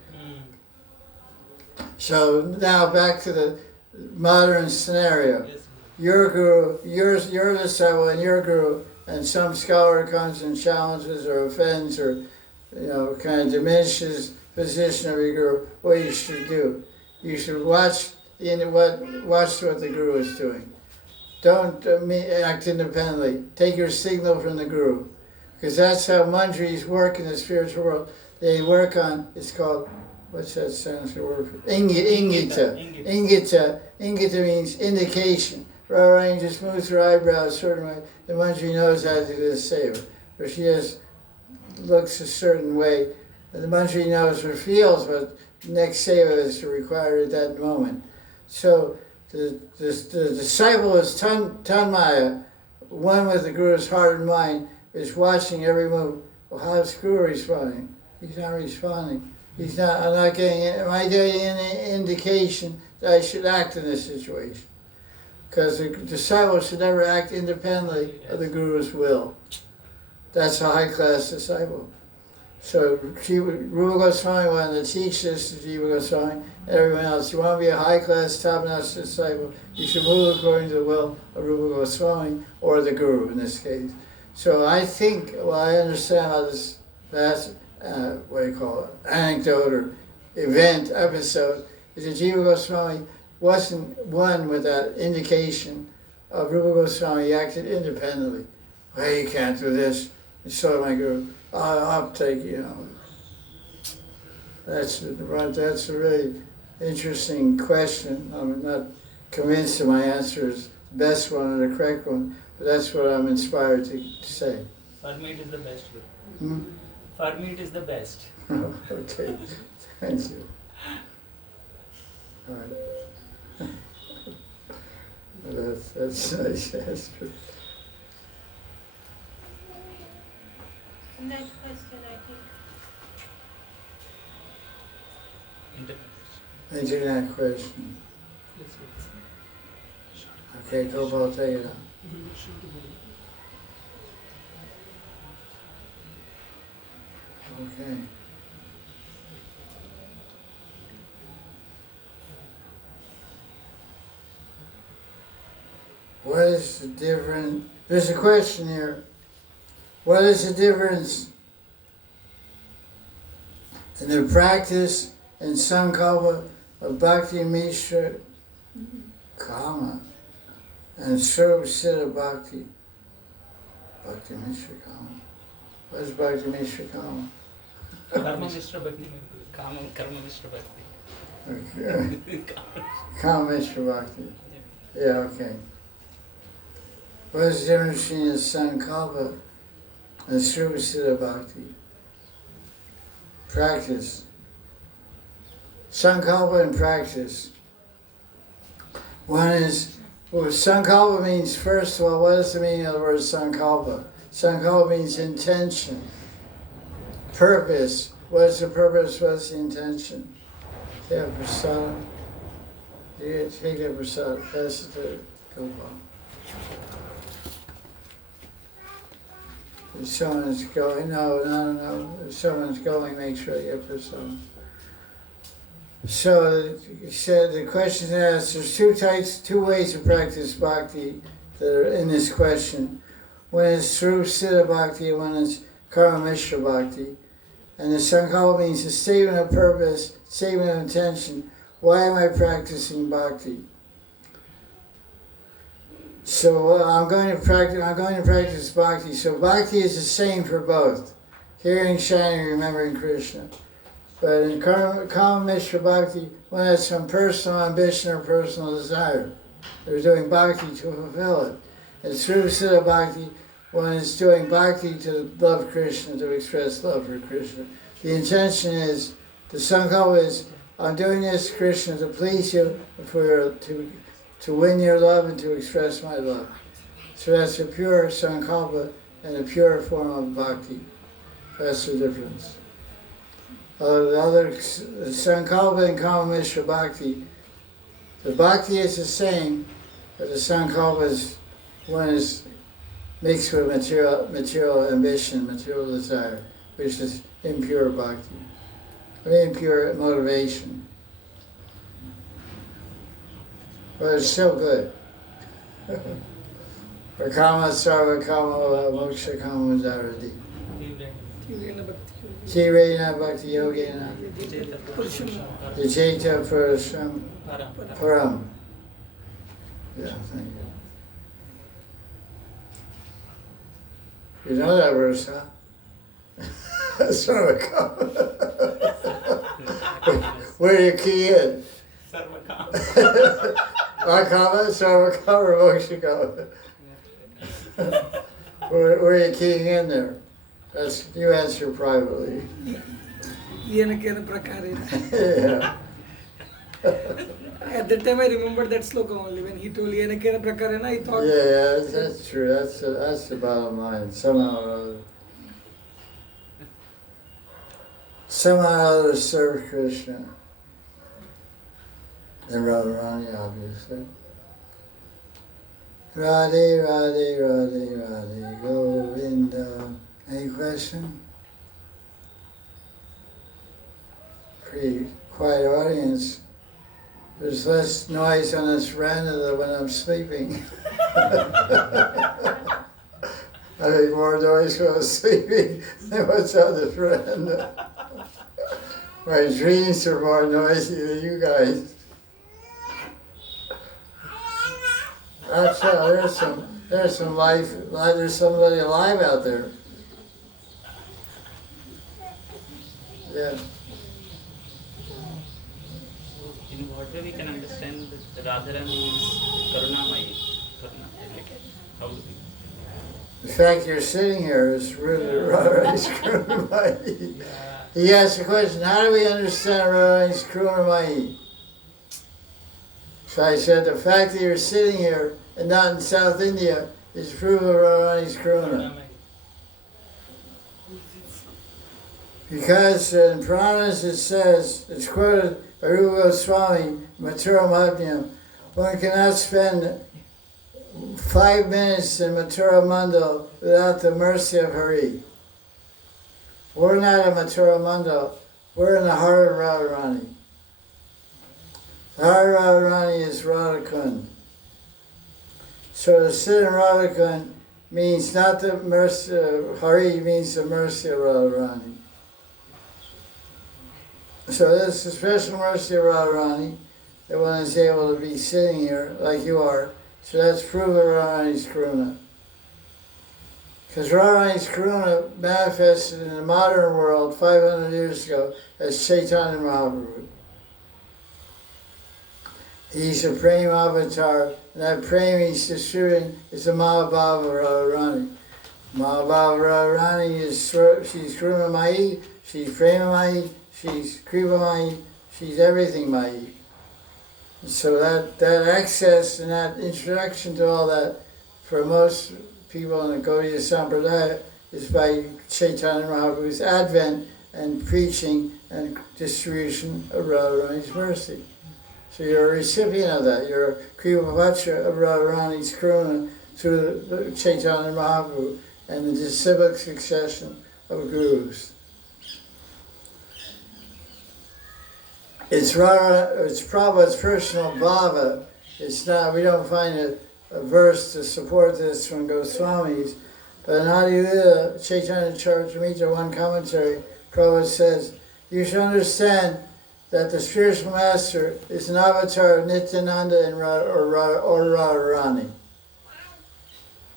So now back to the modern scenario. Your guru, your disciple and your guru and some scholar comes and challenges or offends or kind of diminishes the position of your guru, what you should do. You should watch what the guru is doing. Don't act independently. Take your signal from the guru. Because that's how manjaris work in the spiritual world. They work on, it's called, what's that Sanskrit word for? Ingita. Ingita means indication. Radharani just moves her eyebrows a certain way. The manjari knows how to do this seva. Or she just looks a certain way. And the manjari knows or feels what next seva is required at that moment. So the disciple is tanmaya, one with the guru's heart and mind, is watching every move. Well, how's guru responding? He's not responding. I'm not getting it. Am I getting any indication that I should act in this situation? Because the disciple should never act independently of the guru's will. That's a high-class disciple. So Rupa Goswami wanted to teach this to Jiva Goswami and everyone else. You want to be a high-class, top-notch disciple, you should move according to the will of Rupa Goswami or the guru in this case. So I think, I understand how this vast, anecdote or event, episode, is that Jiva Goswami wasn't one with that indication of Rupa Goswami. He acted independently. Hey, you can't do this. And so my guru, I'll take, That's a really interesting question. I'm not convinced that my answer is the best one or the correct one, but that's what I'm inspired to say. For me, it is the best. For me, it is the best. Okay, thank you. All right. That's nice. That's true. Next question, I think. Internet question. Okay, Gopal, take it on. Okay. What is the difference? There's a question here. What is the difference in the practice and sankalpa of Bhakti Mishra Kama and Swarup Siddha Bhakti? Bhakti Mishra Kama. What is Bhakti Mishra Kama? Karma Mishra Bhakti. Karma Mishra Bhakti. Okay. Kama Mishra Bhakti. Yeah, okay. What is the difference between the sankalpa and Swarup Siddha Bhakti? Practice. Sankalpa and practice. One is, sankalpa means, first of all, what is the meaning of the word sankalpa? Sankalpa means intention. Purpose. What is the purpose? What is the intention? Yeah, prasad. You take a prasad, pass it to Gopal. If someone's going, no. If someone's going, make sure you get prasad. So the question is, there's two ways to practice bhakti that are in this question. One is through Siddha Bhakti, one is Karma Mishra Bhakti. And the sankalpa means a statement of purpose, statement of intention. Why am I practicing bhakti? So I'm going to practice bhakti. So bhakti is the same for both. Hearing, shining, remembering Krishna. But in Kama Mishra Bhakti, one has some personal ambition or personal desire. They're doing bhakti to fulfill it. And through Siddha Bhakti, one is doing bhakti to love Krishna, to express love for Krishna. The intention is, the sankalpa is, I'm doing this, Krishna, to please you, to win your love and to express my love. So that's a pure sankalpa and a pure form of bhakti. That's the difference. The other, sankalpa and Kama Mishra Bhakti, the bhakti is the same, but the sankalpa is, one is mixed with material ambition, material desire, which is impure bhakti, impure motivation. But it's still good. Vakama sarva kama moksha kama daradi. Tirena bhakti yogena. Yajeta purusham param. Yeah, thank you. You know that verse, huh? Sarva kama. Where you key in? Vakama sarva kama moksha kama. Where you keying in there? That's, you answer privately. Yeah. At that time I remembered that sloka only. When he told Yenakena Prakarena, I thought... Yeah, that's true. That's the bottom line. Somehow or other. Somehow or other serve Krishna. And Radharani, obviously. Radhe, Radhe, Radhe, Radhe, Govinda. Any question? Pretty quiet audience. There's less noise on this veranda than when I'm sleeping. I make more noise when I'm sleeping than what's on this veranda. My dreams are more noisy than you guys. Actually, there's some life. There's somebody alive out there. Yeah. In what way we can understand that Radharani is Karunamayi? How do we? The fact you're sitting here is rooted in Radharani's Karunamayi. He asked the question, how do we understand Radharani's Karunamayi? So I said, the fact that you're sitting here and not in South India is proof of Radharani's Karuna. Because in Puranas it says, it's quoted by Rupa Swami, Mathura Madhyam, one cannot spend 5 minutes in Mathura Mandal without the mercy of Hari. We're not in Mathura Mandal, we're in the heart of Radharani. The heart of Radharani is Radha Kunda. So to sit in Radha Kunda means not the mercy of Hari, means the mercy of Radharani. So this is a special mercy of Radharani that one is able to be sitting here like you are. So that's proof of Radharani's Karuna. Because Radharani's Karuna manifested in the modern world 500 years ago as Chaitanya Mahaprabhu. He's a Prem avatar, and that Prem he's distributing is the Mahabhava Radharani. Mahabhava Radharani is, she's Karunamayi, she's Premamayi, she's Kripamayi, she's everything Mayi. So that access and that introduction to all that, for most people in the Gaudiya Sampradaya, is by Chaitanya Mahaprabhu's advent and preaching and distribution of Radharani's mercy. So you're a recipient of that. You're a Kripavatra of Radharani's Karuna through the Chaitanya Mahaprabhu and the disciplic succession of gurus. It's Prabhupada's personal bhava. It's not, we don't find a verse to support this from Goswamis, but in Adi Lila, Chaitanya Charitamrita, one commentary, Prabhupada says, you should understand that the spiritual master is an avatar of Nityananda or Radharani.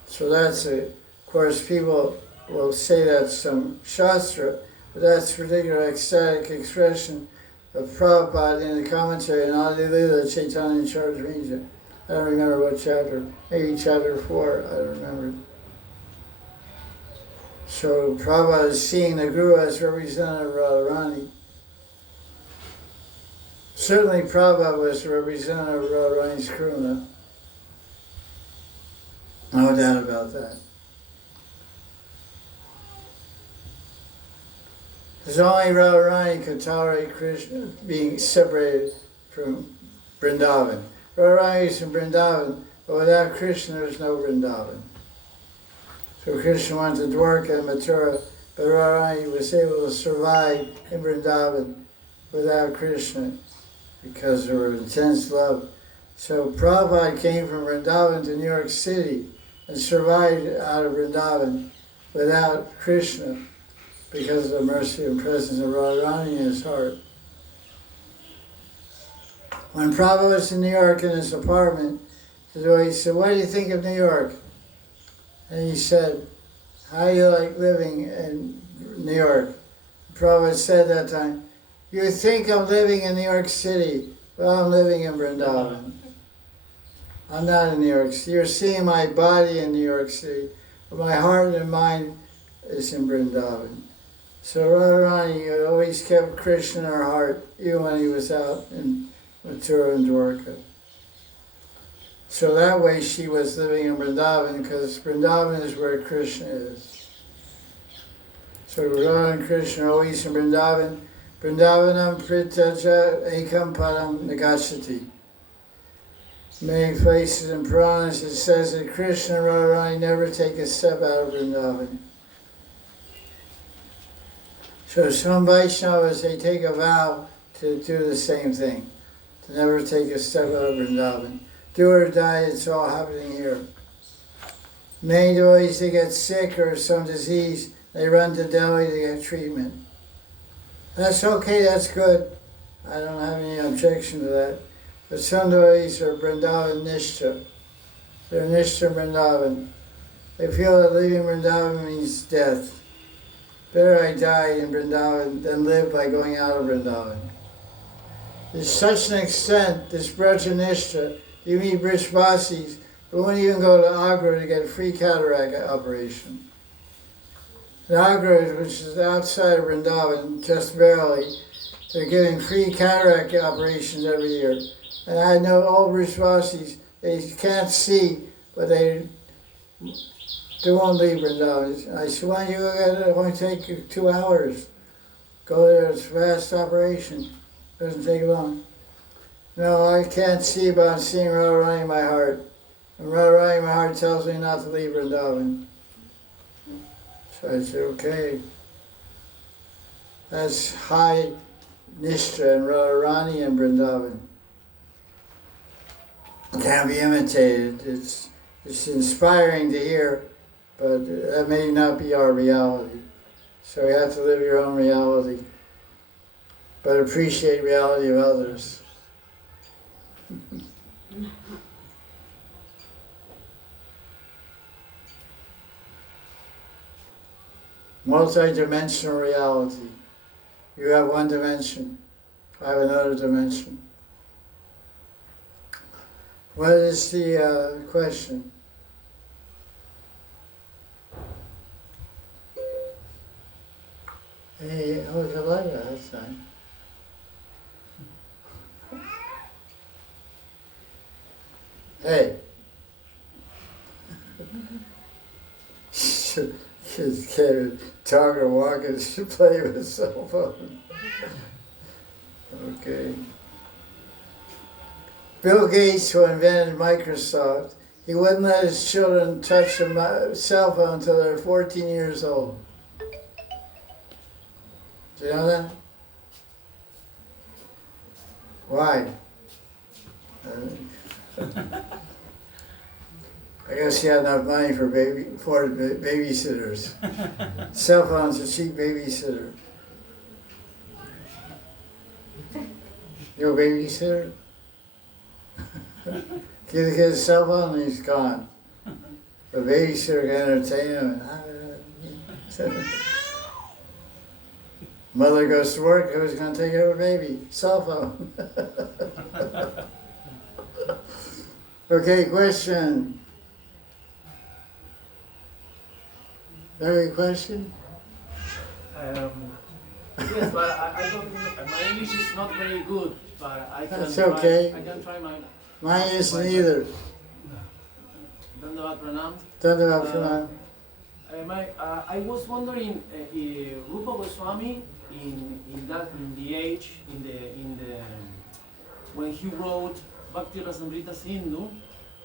So that's of course people will say that's some Shastra, but that's particular ecstatic expression of Prabhupada in the commentary in Adi Lila Chaitanya Charitamrita. I don't remember what chapter, maybe chapter 4, I don't remember. So Prabhupada is seeing the Guru as representative of Radharani. Certainly Prabhupada was the representative of Radharani's Karuna. No doubt about that. There's only Radharani could tolerate Krishna being separated from Vrindavan. Radharani is in Vrindavan, but without Krishna there's no Vrindavan. So Krishna went to Dwarka and Mathura, but Radharani was able to survive in Vrindavan without Krishna because of her intense love. So Prabhupada came from Vrindavan to New York City, and survived out of Vrindavan without Krishna because of the mercy and presence of Radharani in his heart. When Prabhupada was in New York in his apartment, he said, "What do you think of New York?" And he said, "How do you like living in New York?" Prabhupada said that time, "You think I'm living in New York City, but I'm living in Vrindavan. I'm not in New York City. You're seeing my body in New York City, but my heart and mind is in Vrindavan." So Radharani always kept Krishna in her heart, even when he was out in Mathura and Dwarka. So that way she was living in Vrindavan, because Vrindavan is where Krishna is. So Radha and Krishna are always in Vrindavan. Vrindavanam pritaja ekam padam nagachati. Many places in Puranas it says that Krishna and Radharani never take a step out of Vrindavan. So some Vaishnavas, they take a vow to do the same thing, to never take a step out of Vrindavan. Do or die, it's all happening here. Many devotees, they get sick or some disease, they run to Delhi to get treatment. That's okay, that's good. I don't have any objection to that. But some devotees are Vrindavan Nishta. They're Nishta Vrindavan. They feel that leaving Vrindavan means death. Better I die in Vrindavan than live by going out of Vrindavan. There's such an extent, this Braja Nishta, you meet Brishvasis, but won't even go to Agra to get a free cataract operation. In Agra, which is outside of Vrindavan, just barely, they're giving free cataract operations every year. And I know all Brishvasis, they can't see, but they won't leave Vrindavan. I said, why don't you go get it? It only take you 2 hours. Go there, it's a fast operation. Doesn't take long. No, I can't see, but I'm seeing Radharani in my heart. And Radharani in my heart tells me not to leave Vrindavan. So I said, okay. That's high Nishta and Radharani in Vrindavan. It can't be imitated. It's inspiring to hear, but that may not be our reality. So you have to live your own reality, but appreciate reality of others. Multi-dimensional reality. You have one dimension, I have another dimension. What is the question? Hey, oh, Gaudiya, that's nice. Hey. Kids can't talk or walk and play with a cell phone. Okay. Bill Gates, who invented Microsoft, he wouldn't let his children touch a cell phone until they're 14 years old. Do you know that? Why? I guess he had enough money for babysitters. Cell phone's a cheap babysitter. You're a babysitter? Give the kid a cell phone and he's gone. The babysitter can entertain him. Mother goes to work, who's going to take care of the baby? Cell phone. Okay, question. Any question? Yes, but I don't. My English is not very good, but I can. That's okay. I can try my. Mine isn't either. Dandavat pranam. Dandavat pranam. I was wondering, Rupa Goswami in the age when he wrote Bhakti Rasamrita Sindhu.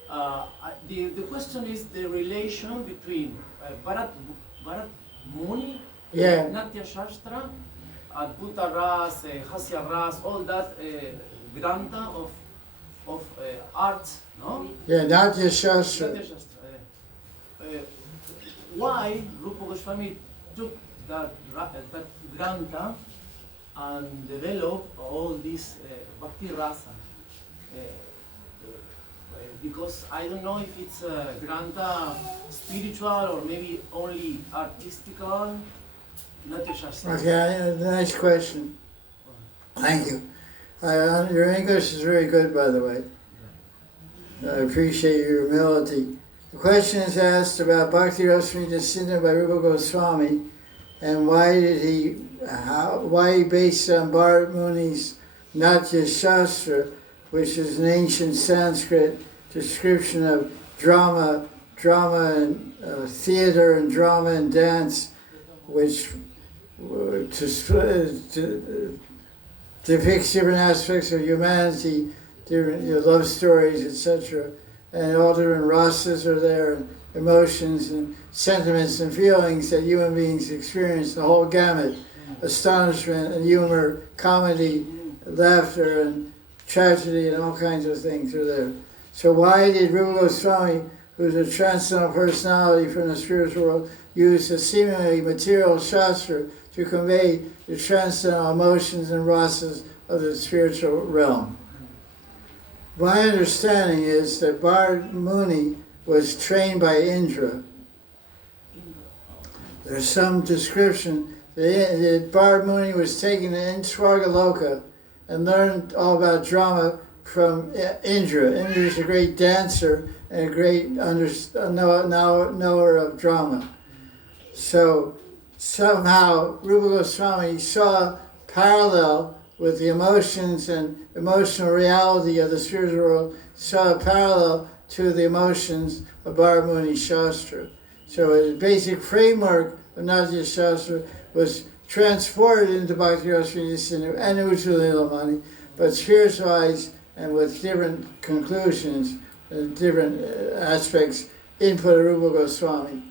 The question is the relation between Bharat Muni, Yeah. Natya Shastra, Adbhuta Ras, Hasya Ras, all that Grantha of art, no? Yeah, Natya Shastra. Natya Shastra, why Rupa Goswami took that grantha and developed all this bhakti rasa. Because I don't know if it's grantha spiritual or maybe only artistical. Okay, nice question. Thank you. Your English is very good, by the way. I appreciate your humility. The question is asked about Bhakti Rasamrita Sindhu by Rupa Goswami, and why he based on Bharat Muni's Natya Shastra, which is an ancient Sanskrit description of drama and theater and drama and dance, which depicts different aspects of humanity, different love stories, etc. And all different rasas are there, and emotions and sentiments and feelings that human beings experience, the whole gamut, astonishment and humor, comedy, laughter and tragedy and all kinds of things are there. So why did Rupa Goswami, who's a transcendental personality from the spiritual world, use a seemingly material shastra to convey the transcendental emotions and rasas of the spiritual realm? My understanding is that Bharat Muni was trained by Indra. There's some description that Bharat Muni was taken to Swargaloka and learned all about drama from Indra. Indra is a great dancer and a great knower of drama. So somehow Rupa Goswami saw parallel with the emotions and emotional reality of the spiritual world, saw a parallel to the emotions of Bharat Muni Shastra. So the basic framework of Natya Shastra was transported into Bhakti Rasamrita Sindhu and Ujjvala, but spiritualized and with different conclusions and different aspects input of Rupa Goswami.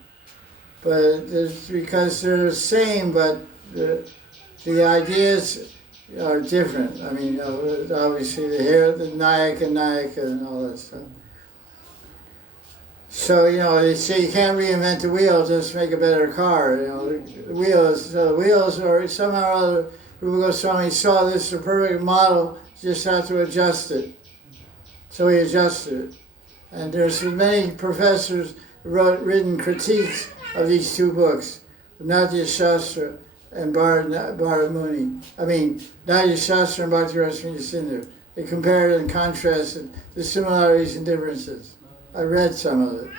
But because they're the same, but the ideas are different. I mean, obviously the Nayak and Nayaka and all that stuff. So, they say you can't reinvent the wheel, just make a better car. The wheels are somehow or other, Rupa Goswami saw this as a perfect model, just have to adjust it. So he adjusted it. And there's many professors written critiques of these two books, Natya Shastra and Bharat Muni. Natya Shastra and Bhakti Rasamrita Sindhu. They compared and contrasted the similarities and differences. I read some of it.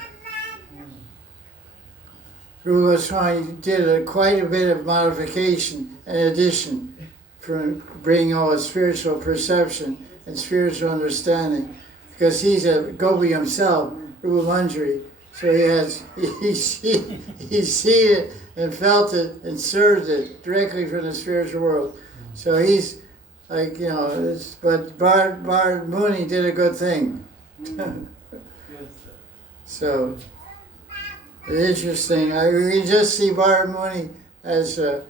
Rupa Goswami did quite a bit of modification and addition from bringing all his spiritual perception and spiritual understanding, because he's a gopi himself, Rupa Manjari. So he seen it and felt it and served it directly from the spiritual world. So he's like, but Bharat Muni did a good thing. So it's interesting. We just see Bharat Muni as an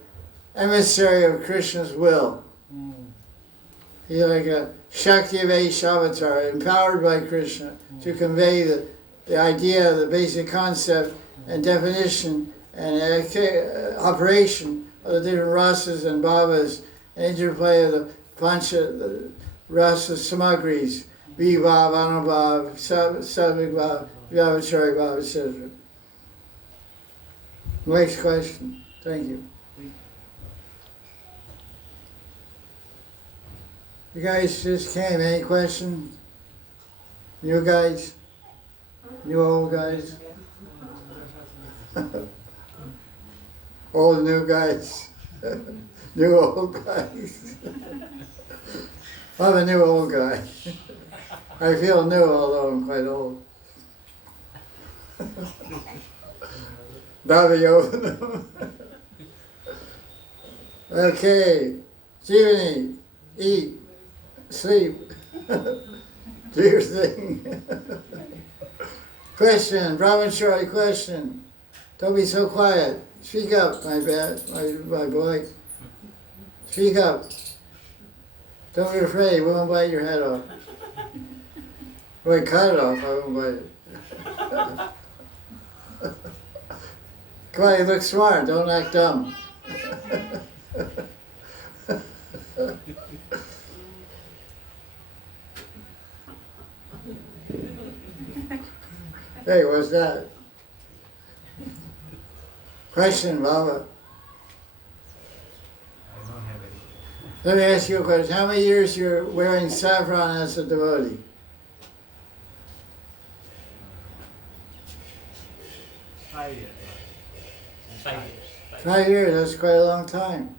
emissary of Krishna's will. He's like a Shakti avatar, empowered by Krishna to convey the idea, the basic concept and definition and operation of the different rasas and bhavas, and interplay of the pancha rasa samagris, vibhav, anubhav, sattvic bhav, vyavachari bhav, etc. Next question. Thank you. You guys just came. Any questions? New guys? New old guys? Old new guys? New old guys? I'm a new old guy. I feel new, although I'm quite old. Bhavayodhanam. Okay. Jeevani, eat, sleep, do your thing. Question, Brahmachari question. Don't be so quiet. Speak up, my boy. Speak up. Don't be afraid, we won't bite your head off. If I cut it off, I won't bite it. Come on, you look smart. Don't act dumb. Hey, what's that? Question, Baba. Let me ask you a question. How many years you're wearing saffron as a devotee? 5 years. 5 years. 5 years, that's quite a long time.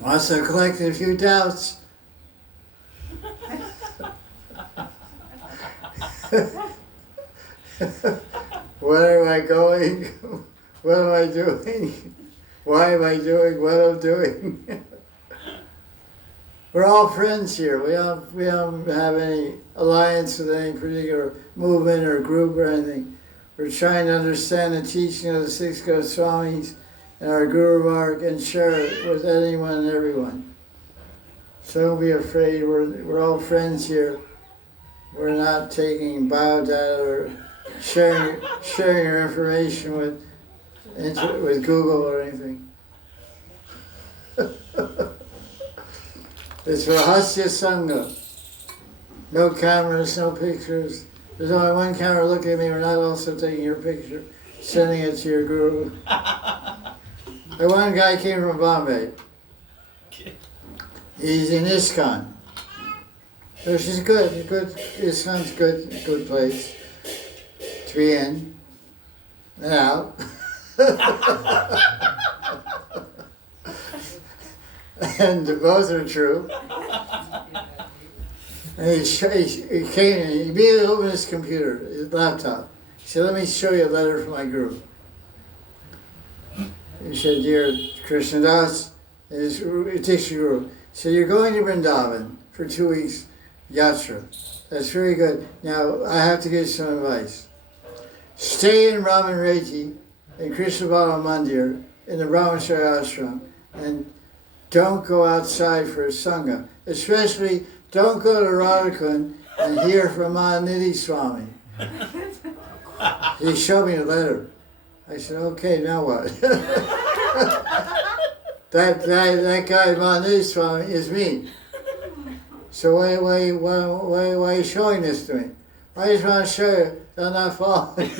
Must have collected a few doubts. Where am I going? What am I doing? Why am I doing what I'm doing? We're all friends here. We don't have any alliance with any particular movement or group or anything. We're trying to understand the teaching of the six Goswamis and our Guru Varg and share it with anyone and everyone. So don't be afraid. We're all friends here. We're not taking bow data or sharing our information with Google or anything. It's Rahasya Sangha. No cameras, no pictures. There's only one camera looking at me. We're not also taking your picture, sending it to your guru. The one guy came from Bombay. He's in ISKCON. Which is good. ISKCON's a good place to be in and out. And both are true. And he came and he immediately opened his computer, his laptop. He said, "Let me show you a letter from my guru." He said, "Dear Krishnadas," his Diksha Guru, he said, "You're going to Vrindavan for 2 weeks yatra. That's very good. Now, I have to give you some advice. Stay in Raman Reti, in Krishna Bala Mandir, in the Brahmacharya ashram, and don't go outside for a sangha. Especially, don't go to Radha Kunda and hear from Mahanidhi Swami." He showed me the letter. I said, "Okay, now what?" that guy Mahanidhi Swami is me. So why are you showing this to me? I just want to show you that I'm not following.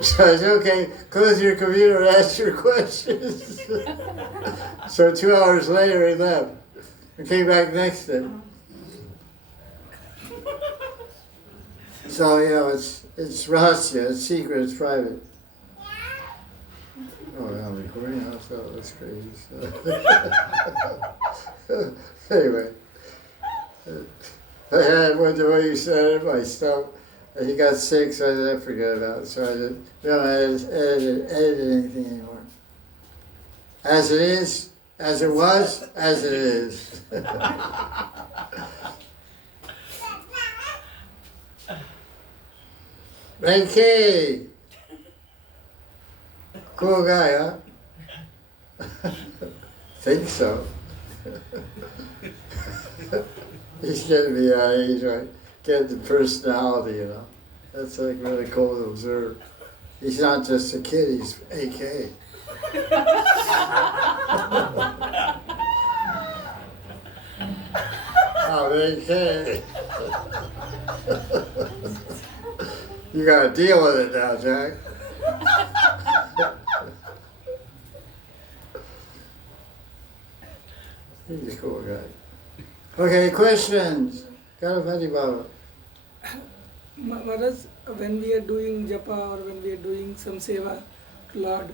So I said, "Okay, close your computer and ask your questions." So 2 hours later he left and came back next day. So, it's rahasya, it's secret, it's private. Oh, I'm recording, I thought that's crazy. So. Anyway, I had one the way you said it, my stuff. And he got sick, so I said, forget about it. So I didn't edit anything anymore. As it is, as it was, as it is. Okay. Cool guy, huh? Think so. He's getting me out of age, right? Get the personality, That's like really cool to observe. He's not just a kid, he's AK. Oh, AK. You gotta deal with it now, Jack. He's a cool guy. Okay, questions? Garavati Baba. Maharaj, when we are doing japa or when we are doing some seva to Lord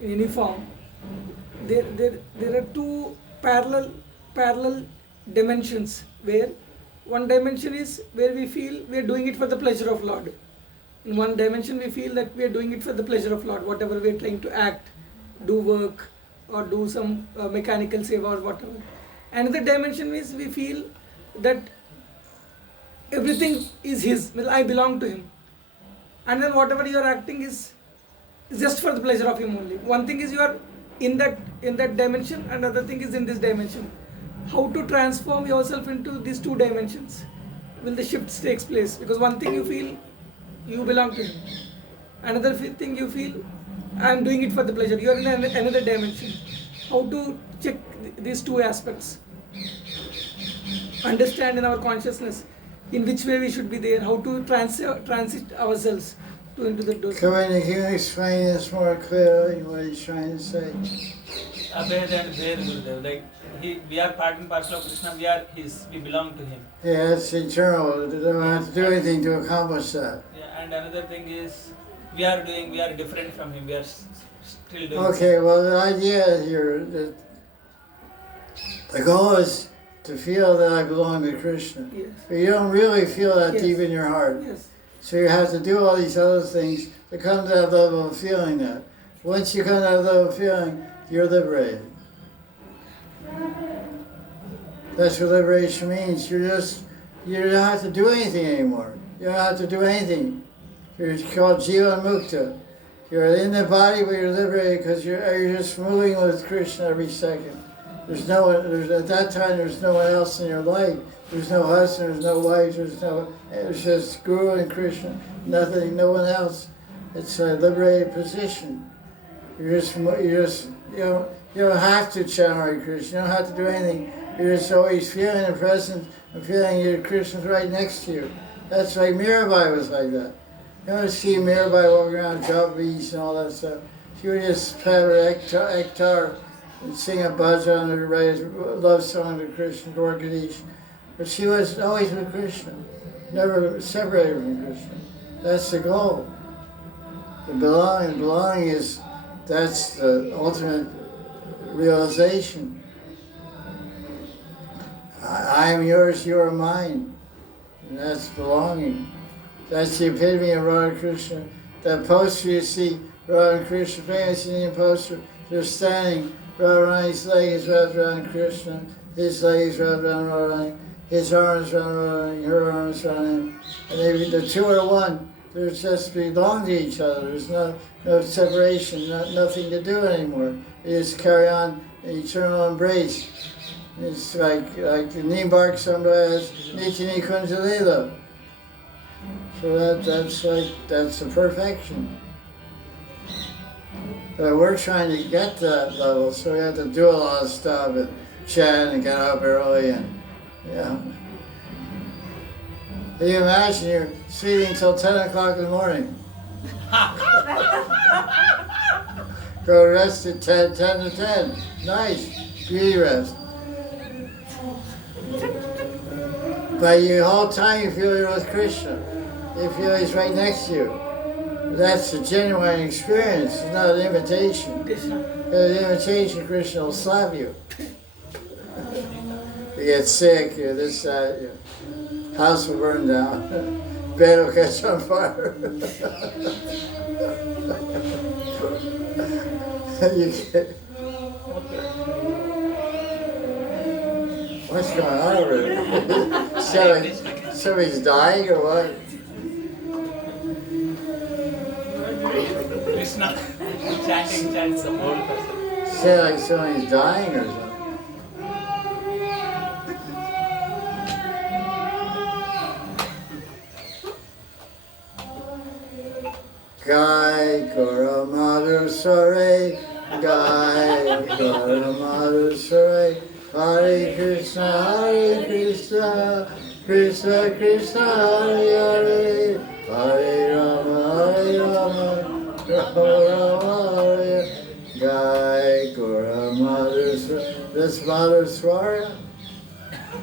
in any form, there are two parallel dimensions where one dimension is where we feel we are doing it for the pleasure of Lord. In one dimension we feel that we are doing it for the pleasure of Lord, whatever we are trying to act, do work or do some mechanical seva or whatever. Another dimension is we feel that everything is His, I belong to Him. And then whatever you are acting is just for the pleasure of Him only. One thing is you are in that dimension, and another thing is in this dimension. How to transform yourself into these two dimensions? Will the shifts takes place? Because one thing you feel you belong to him. Another thing you feel, I am doing it for the pleasure. You are in another dimension. How to check these two aspects? Understand in our consciousness in which way we should be there, how to transit ourselves to into the dose. Can you explain this more clearly, what he's trying to say? Abhed and Bhed, Gurudev. Like we are part and parcel of Krishna, we are his, we belong to him. Yeah, it's eternal. You don't have to do anything to accomplish that. Yeah, and another thing is we are different from him, we are still doing. Okay, well the idea here, that the goal is to feel that I belong to Krishna. Yes. But you don't really feel that Yes. deep in your heart. Yes. So you have to do all these other things to come to that level of feeling that. Once you come to that level of feeling, you're liberated. That's what liberation means. You don't have to do anything anymore. You don't have to do anything. You're called Jivan Mukta. You're in the body, but you're liberated because you're just moving with Krishna every second. At that time, there's no one else in your life. There's no husband, there's no wife, it's just Guru and Krishna, nothing, no one else. It's a liberated position. You don't have to chant Hare Krishna, you don't have to do anything. You're just always feeling the presence and feeling your Krishna's right next to you. That's like Mirabai was like that. You don't see Mirabai walking around drop beats and all that stuff. She would just pat her ektar and sing a bhajan or write a love song to Krishna, Dwarkadish. But she was always with Krishna, never separated from Krishna. That's the goal. The belonging that's the ultimate realization. I am yours, you are mine. And that's belonging. That's the epitome of Radha Krishna. That poster you see, Radha and Krishna, famous Indian poster, they're standing, Radharani's leg is wrapped around Krishna, his leg is wrapped around Radharani, his arms around Radharani, her arms around him. And the two are one. They just belong to each other. There's no separation, nothing to do anymore. They just carry on an eternal embrace. It's like the Nimbark Sambraj Nitini Kunjalila. So that's the perfection. But we're trying to get to that level, so we have to do a lot of stuff and chant and get up early and Can you imagine you're sleeping until 10 o'clock in the morning? Go rest at 10 to 10. Nice, beauty rest. But the whole time you feel you're with Krishna. You feel he's right next to you. That's a genuine experience, it's not an imitation. An imitation, Krishna will slap you. You get sick, this, that, your house will burn down, bed will catch on fire. What's going on over there? Somebody's dying or what? Krishna chanting some whole person. Say like somebody's dying or something. Gai Gora Madhu Sare, Gai Gora Madhu Sare, Hare Krishna, Krishna Krishna, Hare Hare, Hare Rama, Rama Hare, Gai Gora Madhu Sare. This Madhu Swara? I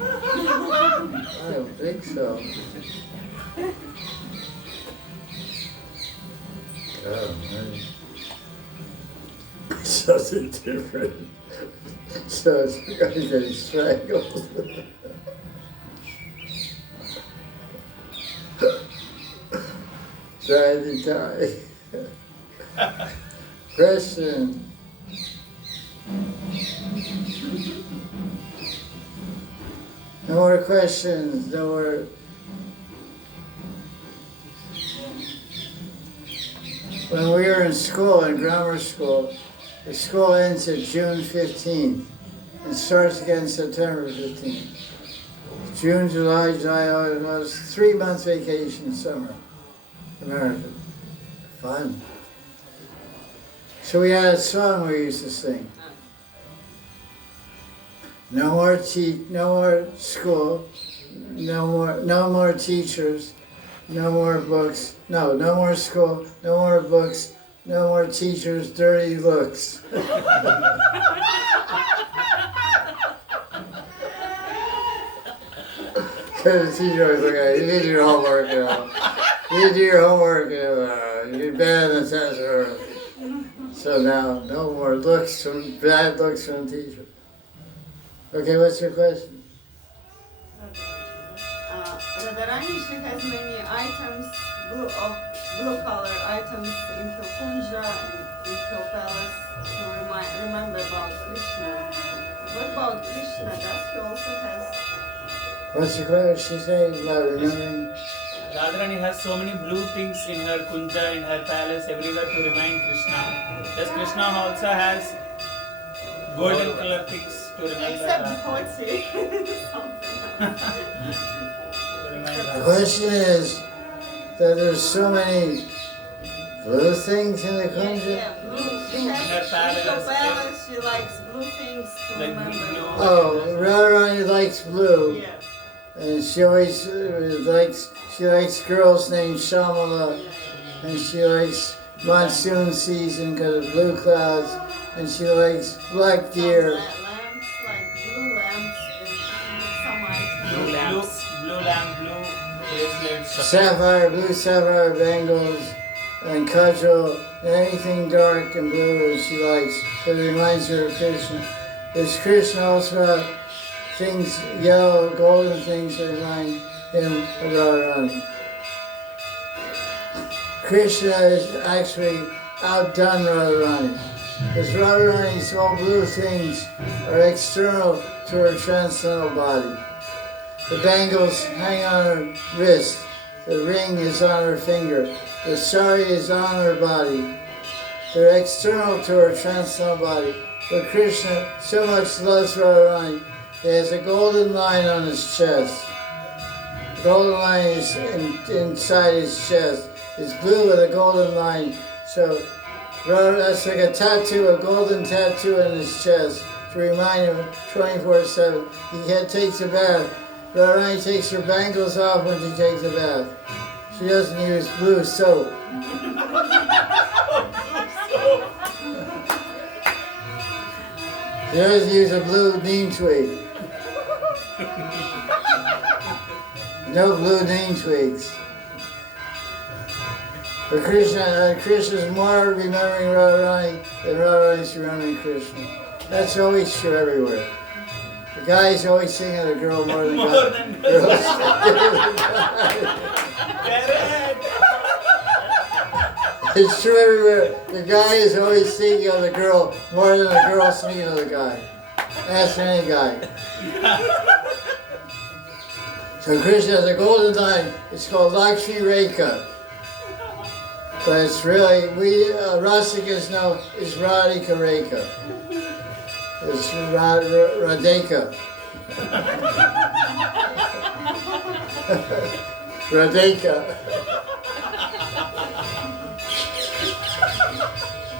don't think so. Oh, man. Something different. So it's going to get strangled. Trying to die. Question. No more questions, no more. When we were in school, in grammar school, the school ends at June 15th and starts again September 15th. June, July, August, 3 months vacation summer. American. Fun. So we had a song we used to sing. No more school, no more teachers, no more books. No more school, no more books, no more teachers, dirty looks. Because the teacher was like, you did your homework, you know. You do your homework, you did bad in the test. So now, no more bad looks from the teacher. Okay, what's your question? Radharani, she has many items, blue color items in her kunja and in her palace to remember about Krishna. What about Krishna? Does he also has? What's the question she saying about remembering? Radharani has so many blue things in her kunja, in her palace, everywhere to remind Krishna. Does Krishna also has golden color things to remember? Except the poetry. The question is that there's so many blue things in the kunja. Yeah, blue. She has in her palace, she likes blue things to Like remember. blue. Oh, Radharani likes blue. Yeah. And she always likes girls named Shamala, and she likes monsoon season because of blue clouds, and she likes black deer. Lamps, like blue lamps and some items. Blue lamp, blue bracelets. Blue sapphire bangles, and cudgel, and anything dark and blue that she likes. So it reminds her of Krishna. There's Krishna also have things, yellow, golden things that remind him of Radharani. Krishna is actually outdone Radharani. Because Radharani's all blue things are external to her transcendental body. The bangles hang on her wrist, the ring is on her finger, the sari is on her body. They're external to her transcendental body. But Krishna so much loves Radharani, he has a golden line on his chest. The golden line is inside his chest. It's blue with a golden line. So that's like a tattoo, a golden tattoo in his chest to remind him 24/7. He takes a bath. Radharani takes her bangles off when she takes a bath. She doesn't use blue soap. She doesn't use a blue neem twig. No blue neem twigs. But Krishna's more remembering Radharani than Radharani's remembering Krishna. That's always true everywhere. The guy's always thinking of the girl more than God. It's true everywhere. The guy is always thinking of the girl more than the girl's thinking of the guy. Ask any guy. So Krishna has a golden line. It's called Lakshmi Rekha. But it's really, Rasikas know it's Radhika Rekha. It's Radhika. Radhika.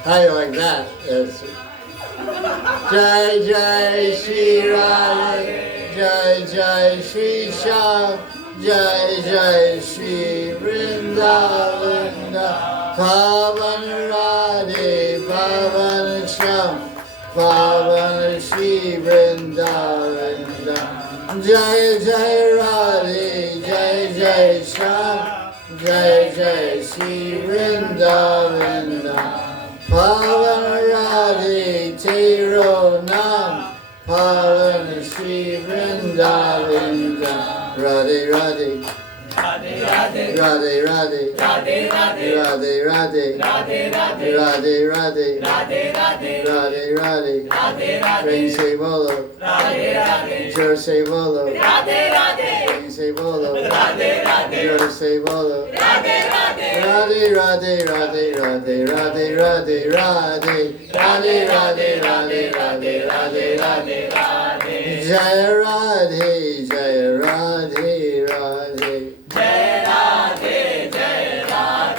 How do you like that? Yes. Jaya Jaya Sri Radhe, Jaya Jaya Sri Sham, Jaya Jaya Sri Vrindavan, Pavan Radhe, Pavan Sham, Pavan Sri Vrindavan, Jaya Jaya Radhe, Jaya Jaya Sham, Jaya Jaya Sri Vrindavan, Pavan Radhe Tero Nam, Pavan Sri Vrindavan, Radhe Radhe, Radhe Radhe, Radhe Radhe, Radhe Radhe, Radhe Radhe, Radhe Radhe, Radhe Radhe, Radhe Radhe, Prem se bolo, Radhe Radhe, Jor se bolo, Radhe Radhe, Prem se bolo, Radhe Radhe, Jor se bolo, Radhe Radhe, Radhe Radhe, Radhe Radhe, Radhe Radhe, Radhe, Radhe Radhe, Radhe Radhe, Radhe Radhe, Radhe, Jaya Radhe, Jaya Radhe, Radhe. Jaya Radhe, Jaya Radhe.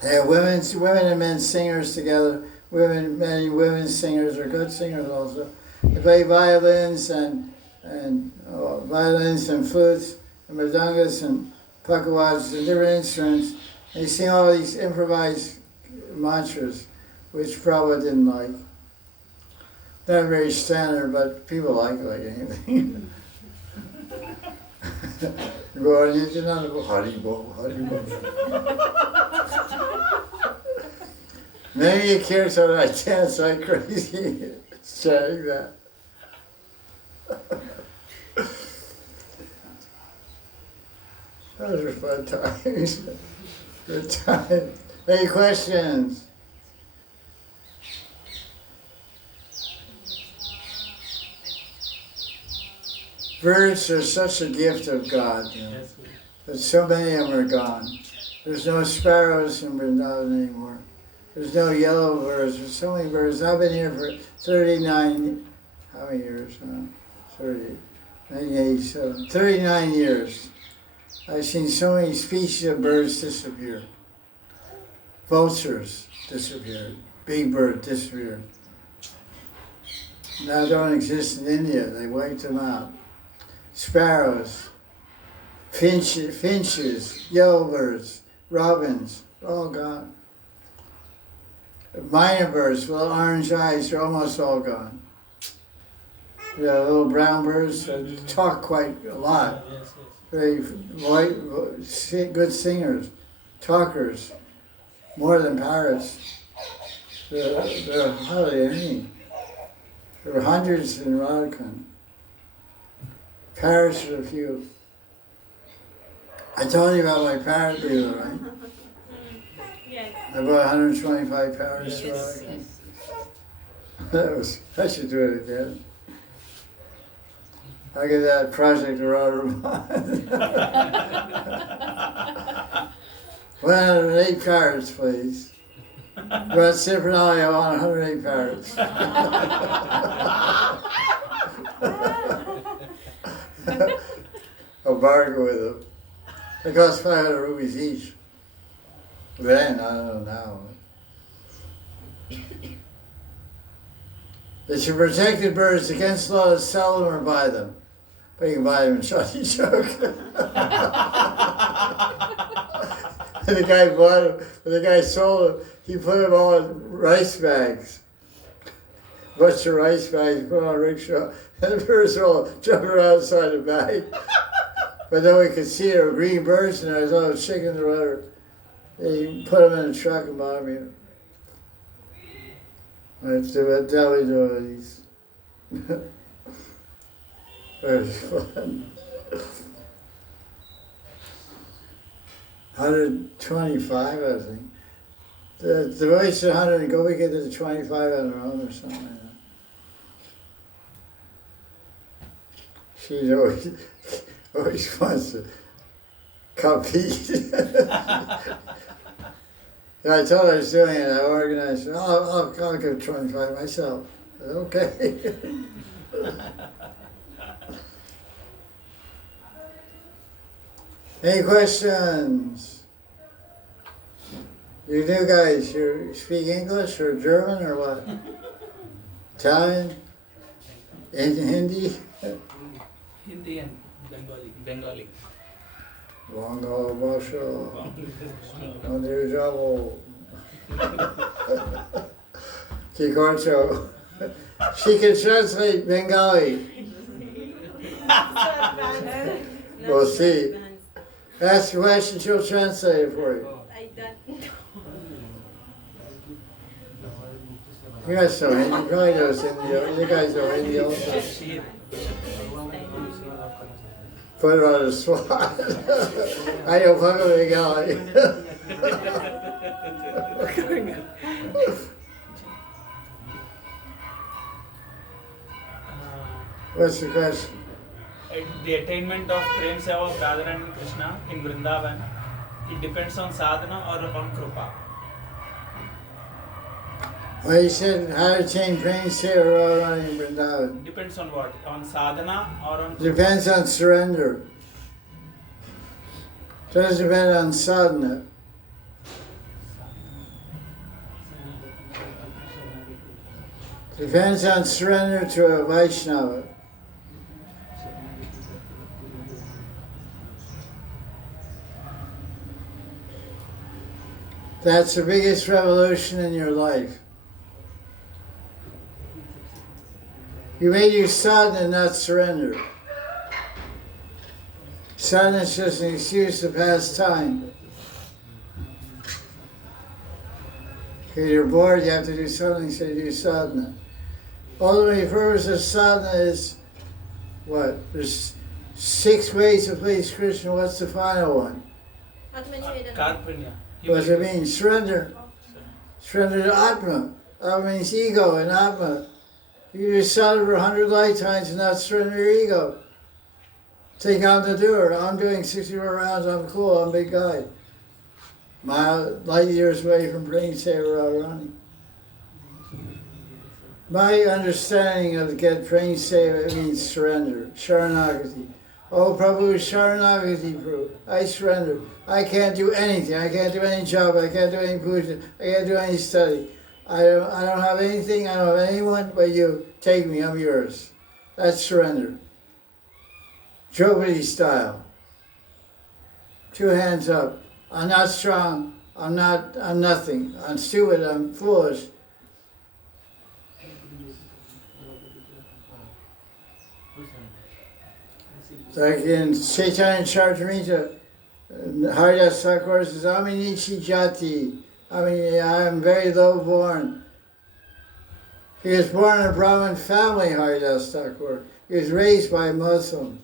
They have women and men singers together. Many women singers are good singers also. They play violins and flutes and mridangas and pakawats and different instruments. They sing all these improvised mantras, which Prabhupada didn't like. Not very standard, but people like anything. Go on, you know, Hari Bo, Hari Bo. Many years old, I dance like crazy, saying that. Those were fun times. Good time. Any questions? Birds are such a gift of God, you know, but so many of them are gone. There's no sparrows in Vrindavan anymore. There's no yellow birds. There's so many birds. I've been here for 39, how many years now? 1987. 39 years. I've seen so many species of birds disappear. Vultures disappeared. Big bird disappeared. Now don't exist in India. They wiped them out. Sparrows, finches, yellowbirds, robins, all gone. Minor birds with orange eyes are almost all gone. The little brown birds talk quite a lot. Very white, good singers, talkers, more than parrots. There are hardly any. There were hundreds in Radha Kunda. Parrots are a few. I told you about my parrot dealer, right? Yes. I bought 125 parrots for Radha Kunda. I should do it again. I'll give that project to Radha. 108 parrots, please. But Cipriani, I want 108 parrots. I'll bargain with them. They cost 500 rupees each. Then, I don't know now. They should protect the birds against law to sell them or buy them. But you can buy them in Shadi Chowk. And the guy bought them, when the guy sold them, he put them all in rice bags. A bunch of rice bags, put on a rickshaw, and the birds were all jumping around inside the bag. But then we could see there were green birds, and I was all chickens or whatever. They put them in a truck and bought them here. It's the Delhi devotees. Very fun. 125, I think. The devotees said 100 and go we get to the 25 on their own or something like that. She's always wants to compete. Yeah, I told her I was doing it. I organized it. I'll give 25 myself. I said, okay. Any questions? You new guys, you speak English or German or what? Italian? Hindi? Hindi and Bengali. Bengali. Bongo, Bosho, Mandir Jabo, Kikorcho. She can translate Bengali. We'll see. Ask a question, she'll translate it for you. I don't know. You guys know Hindi, you probably know Hindi. You guys know Hindi also. Put it on the spot. I know Paco Bengali. What's the question? The attainment of Prem Seva of Radha and Krishna in Vrindavan, it depends on sadhana or on krupa. Well, you said how to change Prem Seva in Vrindavan. Depends on what? On sadhana or on krupa? Depends on surrender. Doesn't depend on sadhana. Depends on surrender to a Vaishnava. That's the biggest revolution in your life. You made your sadhana, not surrender. Sadhana is just an excuse to pass time. If you're bored, you have to do something, so you do sadhana. Ultimately, the purpose of sadhana is what? There's 6 ways to please Krishna. What's the final one? Karpunya. What does it mean? Surrender. Surrender to Atma. Atma means ego and Atma. You just sadhana for 100 lifetimes and not surrender your ego. Take on the doer. I'm doing 64 rounds. I'm cool. I'm a big guy. Light years away from praying Seva running. My understanding of get praying Seva means surrender. Sharanagati. Oh, Prabhu, Sharanagati, Prabhu. I surrender. I can't do anything. I can't do any job. I can't do any puja. I can't do any study. I don't have anything. I don't have anyone but you. Take me. I'm yours. That's surrender. Draupadi style. 2 hands up. I'm not strong. I'm nothing. I'm stupid. I'm foolish. Like in Chaitanya Charitamrita, Hari Katha says, Aminichi Jati. I am very low born. He was born in a Brahmin family, Hari Katha. He was raised by a Muslim.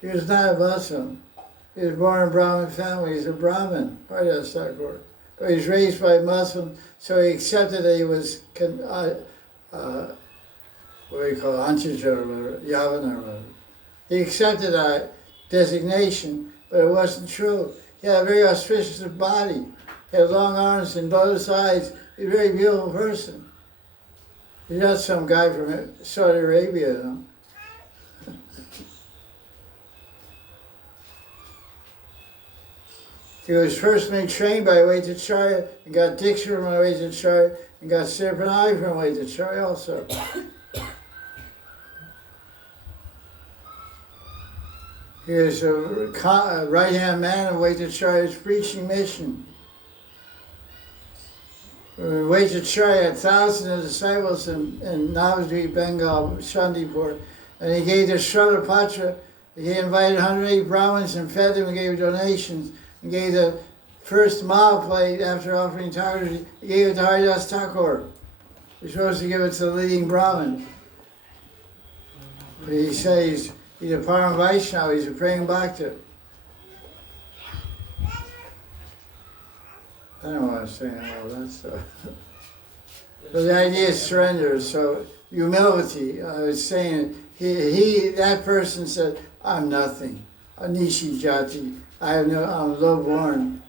He was not a Muslim. He was born in a Brahmin family. He's a Brahmin, Hari Katha. But he was raised by a Muslim, so he accepted that he was, what do you call it, Antaja or whatever, Yavana or whatever. He accepted that designation, but it wasn't true. He had a very auspicious body. He had long arms and lotus eyes. He was a very beautiful person. He's not some guy from Saudi Arabia, you know. He was first made trained by Vaitacharya and got Diksha from Vaitacharya and got Sirpanai from Vaitacharya also. He was a right-hand man of Vaitacharya's preaching mission. Vaitacharya had thousands of disciples in Navadvip, Bengal, Shandipur, and he gave the Shradapatra. He invited 108 Brahmins and fed them and gave donations. He gave the first Maha plate after offering Thakur. He gave it to Haridas Thakur. He was supposed to give it to the leading Brahmin. But he says he's a Param Vaishnava, he's a praying bhakta. I don't want to say all that stuff. But the idea is surrender, so humility. I was saying, that person said, I'm nothing. Anishi Jati. I'm low born.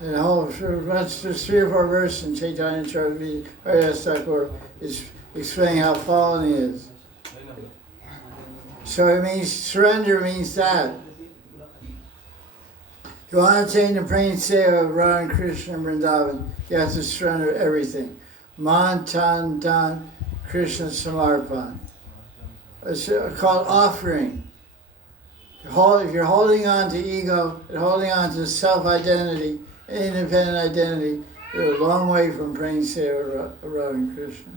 And there's 3 or 4 verses in Chaitanya Charitamrita, Haridas Thakur is explaining how fallen he is. So it means, surrender means that. If you want to attain the praying seva of Radha and Krishna and Vrindavan, you have to surrender everything. Man, Tan, Dan, Krishna Samarpan. It's called offering. If you're holding on to ego and holding on to self-identity, independent identity, you're a long way from praying seva of Radha and Krishna.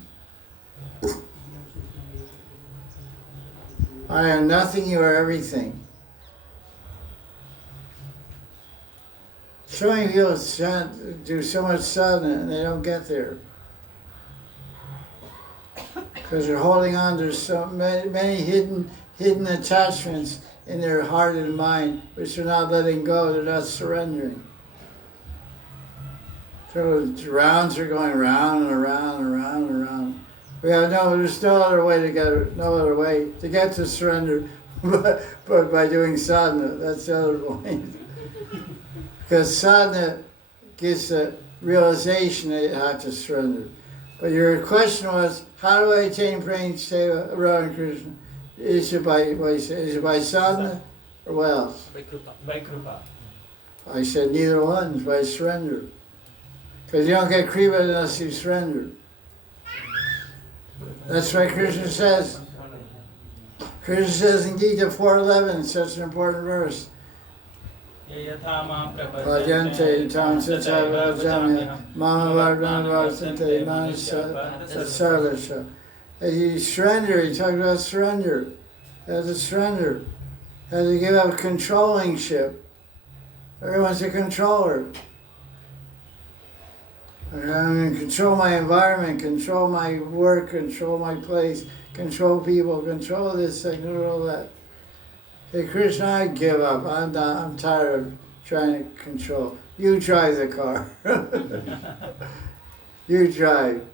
I am nothing, you are everything. So many people do so much sadhana and they don't get there. Because they're holding on to so many hidden attachments in their heart and mind, which they're not letting go, they're not surrendering. So the rounds are going round and around and around and around. There's no other way to get to surrender but by doing sadhana. That's the other point. Because sadhana gives the realization that you have to surrender. But your question was, how do I attain praying seva of Radha and Krishna? Is it by sadhana or what else? By kripa. I said neither one, it's by surrender. Because you don't get kripa unless you surrender. That's why Krishna says. Krishna says in Gita 4:11, such an important verse. Bhajante tam satsavajamya mama vardhana varsante manasa sarvasha. As you surrender, he talked about surrender. As to surrender. As to give up controllingship. Everyone's a controller. I'm going to control my environment, control my work, control my place, control people, control this, control that. Hey Krishna, I give up. I'm tired of trying to control. You drive the car. You drive.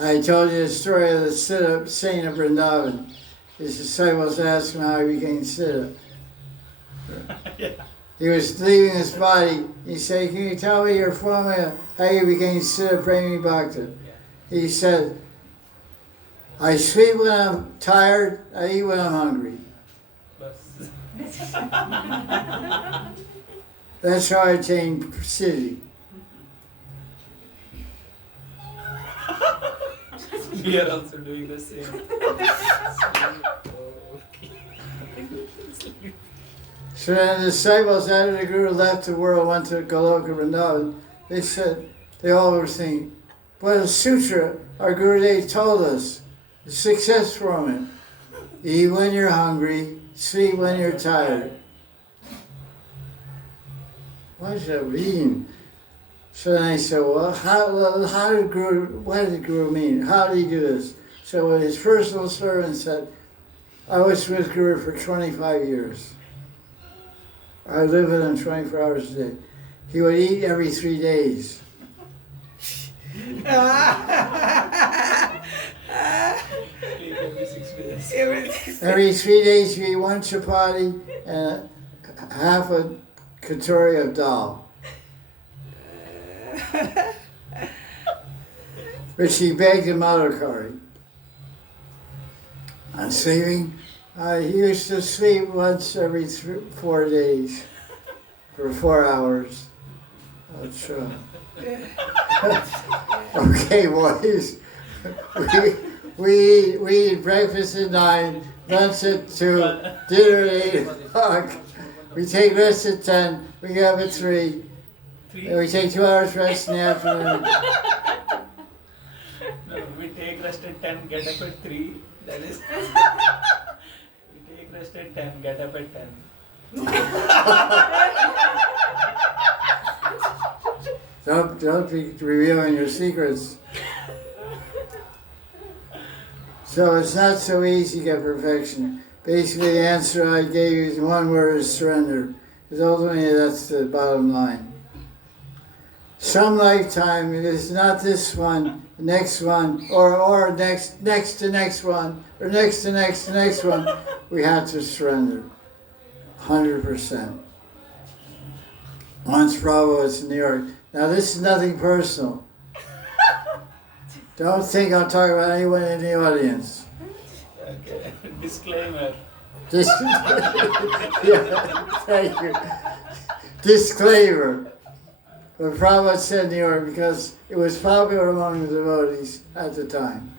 I told you the story of the Siddha saint of Vrindavan. His disciples asked him how he became Siddha. Yeah. He was leaving his body. He said, "Can you tell me your formula, how you became Siddha Premi Bhakta?" He said, "I sleep when I'm tired, I eat when I'm hungry." That's how I attained Siddhi. We are also doing the same. So then the disciples, after the Guru left the world, went to Goloka Vrindavan, they all were thinking, what a sutra our Gurudev told us, the success formula. Eat when you're hungry, sleep when you're tired. What does that mean? So then I said, well, what did Guru mean? How did he do this? So when his personal servant said, I was with Guru for 25 years. I lived with him 24 hours a day. He would eat every 3 days. Every 3 days you eat one chapati and half a katori of dal. Which he begged him out of curry. On sleeping, he used to sleep once every 4 days for 4 hours. Okay, boys. We eat breakfast at 9, lunch at 2, dinner at 8 o'clock. We take rest at 10, we get up at 3. And we take 2 hours rest in the afternoon. No, we take rest at 10, get up at 3. That is. We take rest at 10, get up at 10. Don't be revealing your secrets. So it's not so easy to get perfection. Basically, the answer I gave you is one word: is surrender. Because ultimately, that's the bottom line. Some lifetime, it is not this one, the next one, or next to next one, or next to next one. We have to surrender, 100%. Once Prabhu was in New York. Now this is nothing personal. Don't think I'm talking about anyone in the audience. Okay. Disclaimer. Yeah, thank you. Disclaimer. But Prabhupada said New York because it was popular among the devotees at the time.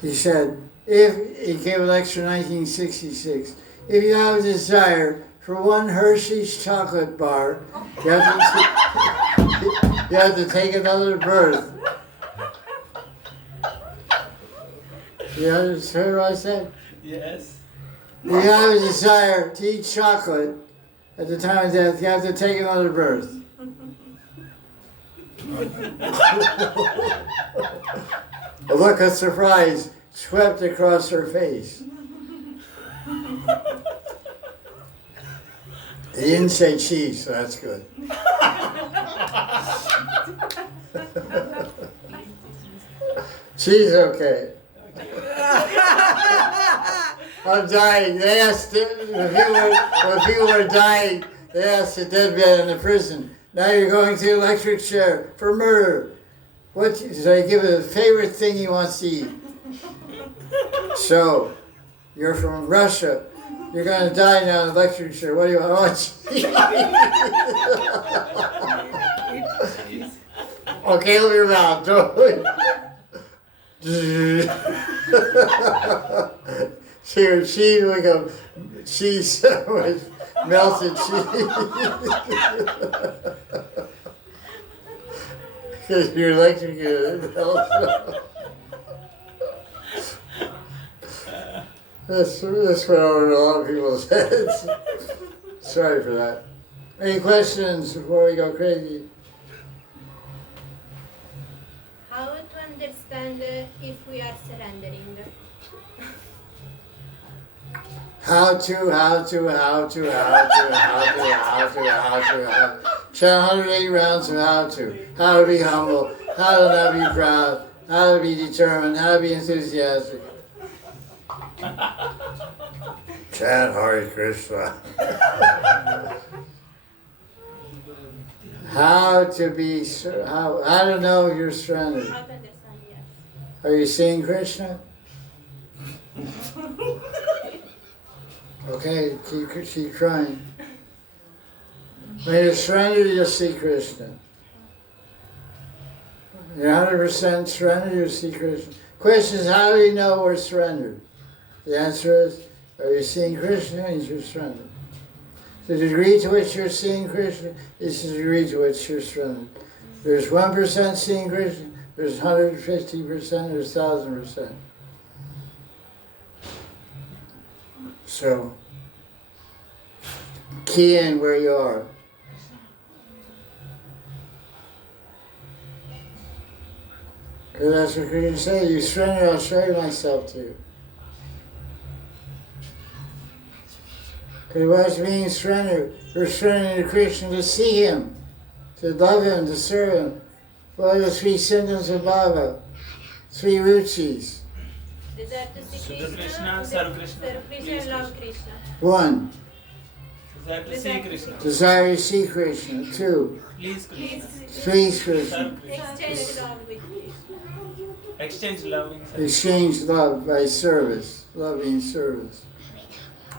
He said, he gave a lecture in 1966, if you have a desire for one Hershey's chocolate bar, you have to take another birth. You understand what I said? Yes. If you have a desire to eat chocolate at the time of death, you have to take another birth. A look of surprise swept across her face. He didn't say cheese, so that's good. Cheese, okay. I'm dying. They asked when people were dying, they asked the deadbed in the prison, now you're going to the electric chair for murder. So they give it a favorite thing he wants to eat. So, you're from Russia. You're going to die now in the electric chair. What do you want? Okay, open your mouth. Don't. She like a cheese sandwich, melted cheese. Because you're electrocuted. That's went over a lot of people's heads. Sorry for that. Any questions before we go crazy? How to understand if we are surrendering? How to. Chant 108 rounds of how to. How to be humble, how to not be proud, how to be determined, how to be enthusiastic. Chant Hari Krishna. How to know you're surrendered. How to understand, yes. Are you seeing Krishna? Okay, keep trying. When you're surrendered, you'll see Krishna. You're 100% surrendered, you'll see Krishna. Question is, how do you know we're surrendered? The answer is, are you seeing Krishna? Means you're surrendered. The degree to which you're seeing Krishna is the degree to which you're surrendered. There's 1% seeing Krishna, there's 150%, there's 1,000%. So, key in where you are. Because that's what Krishna said, you surrender, I'll show myself to you. Because what's being surrendered? We're surrendering to Krishna to see Him, to love Him, to serve Him. What are the 3 symptoms of Baba? 3 ruchis. Desire to see Krishna, Krishna, serve Krishna, serve Krishna and love Krishna. 1. Desire to see Krishna. Desire to see Krishna. 2. Please Krishna. Please Krishna. Serve Krishna. Exchange love with Krishna. Exchange loving service. Exchange love by service, loving service.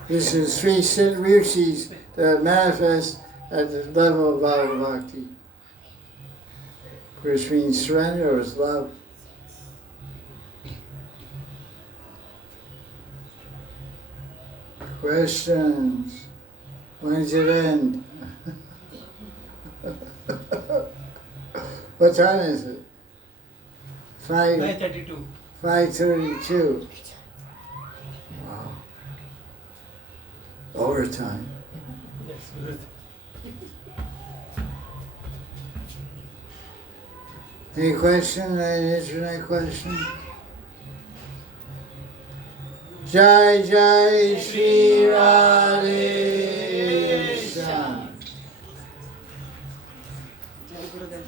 This is 3 ruchis that manifest at the level of Bhava Bhakti, which means surrender or is love. Questions? When does it end? What time is it? 5:32. 5:32. Wow. Overtime. Yes, good. Any question? Any internet question? Jaya Jaya Sri Radhe. Sham. Jai Gurudev.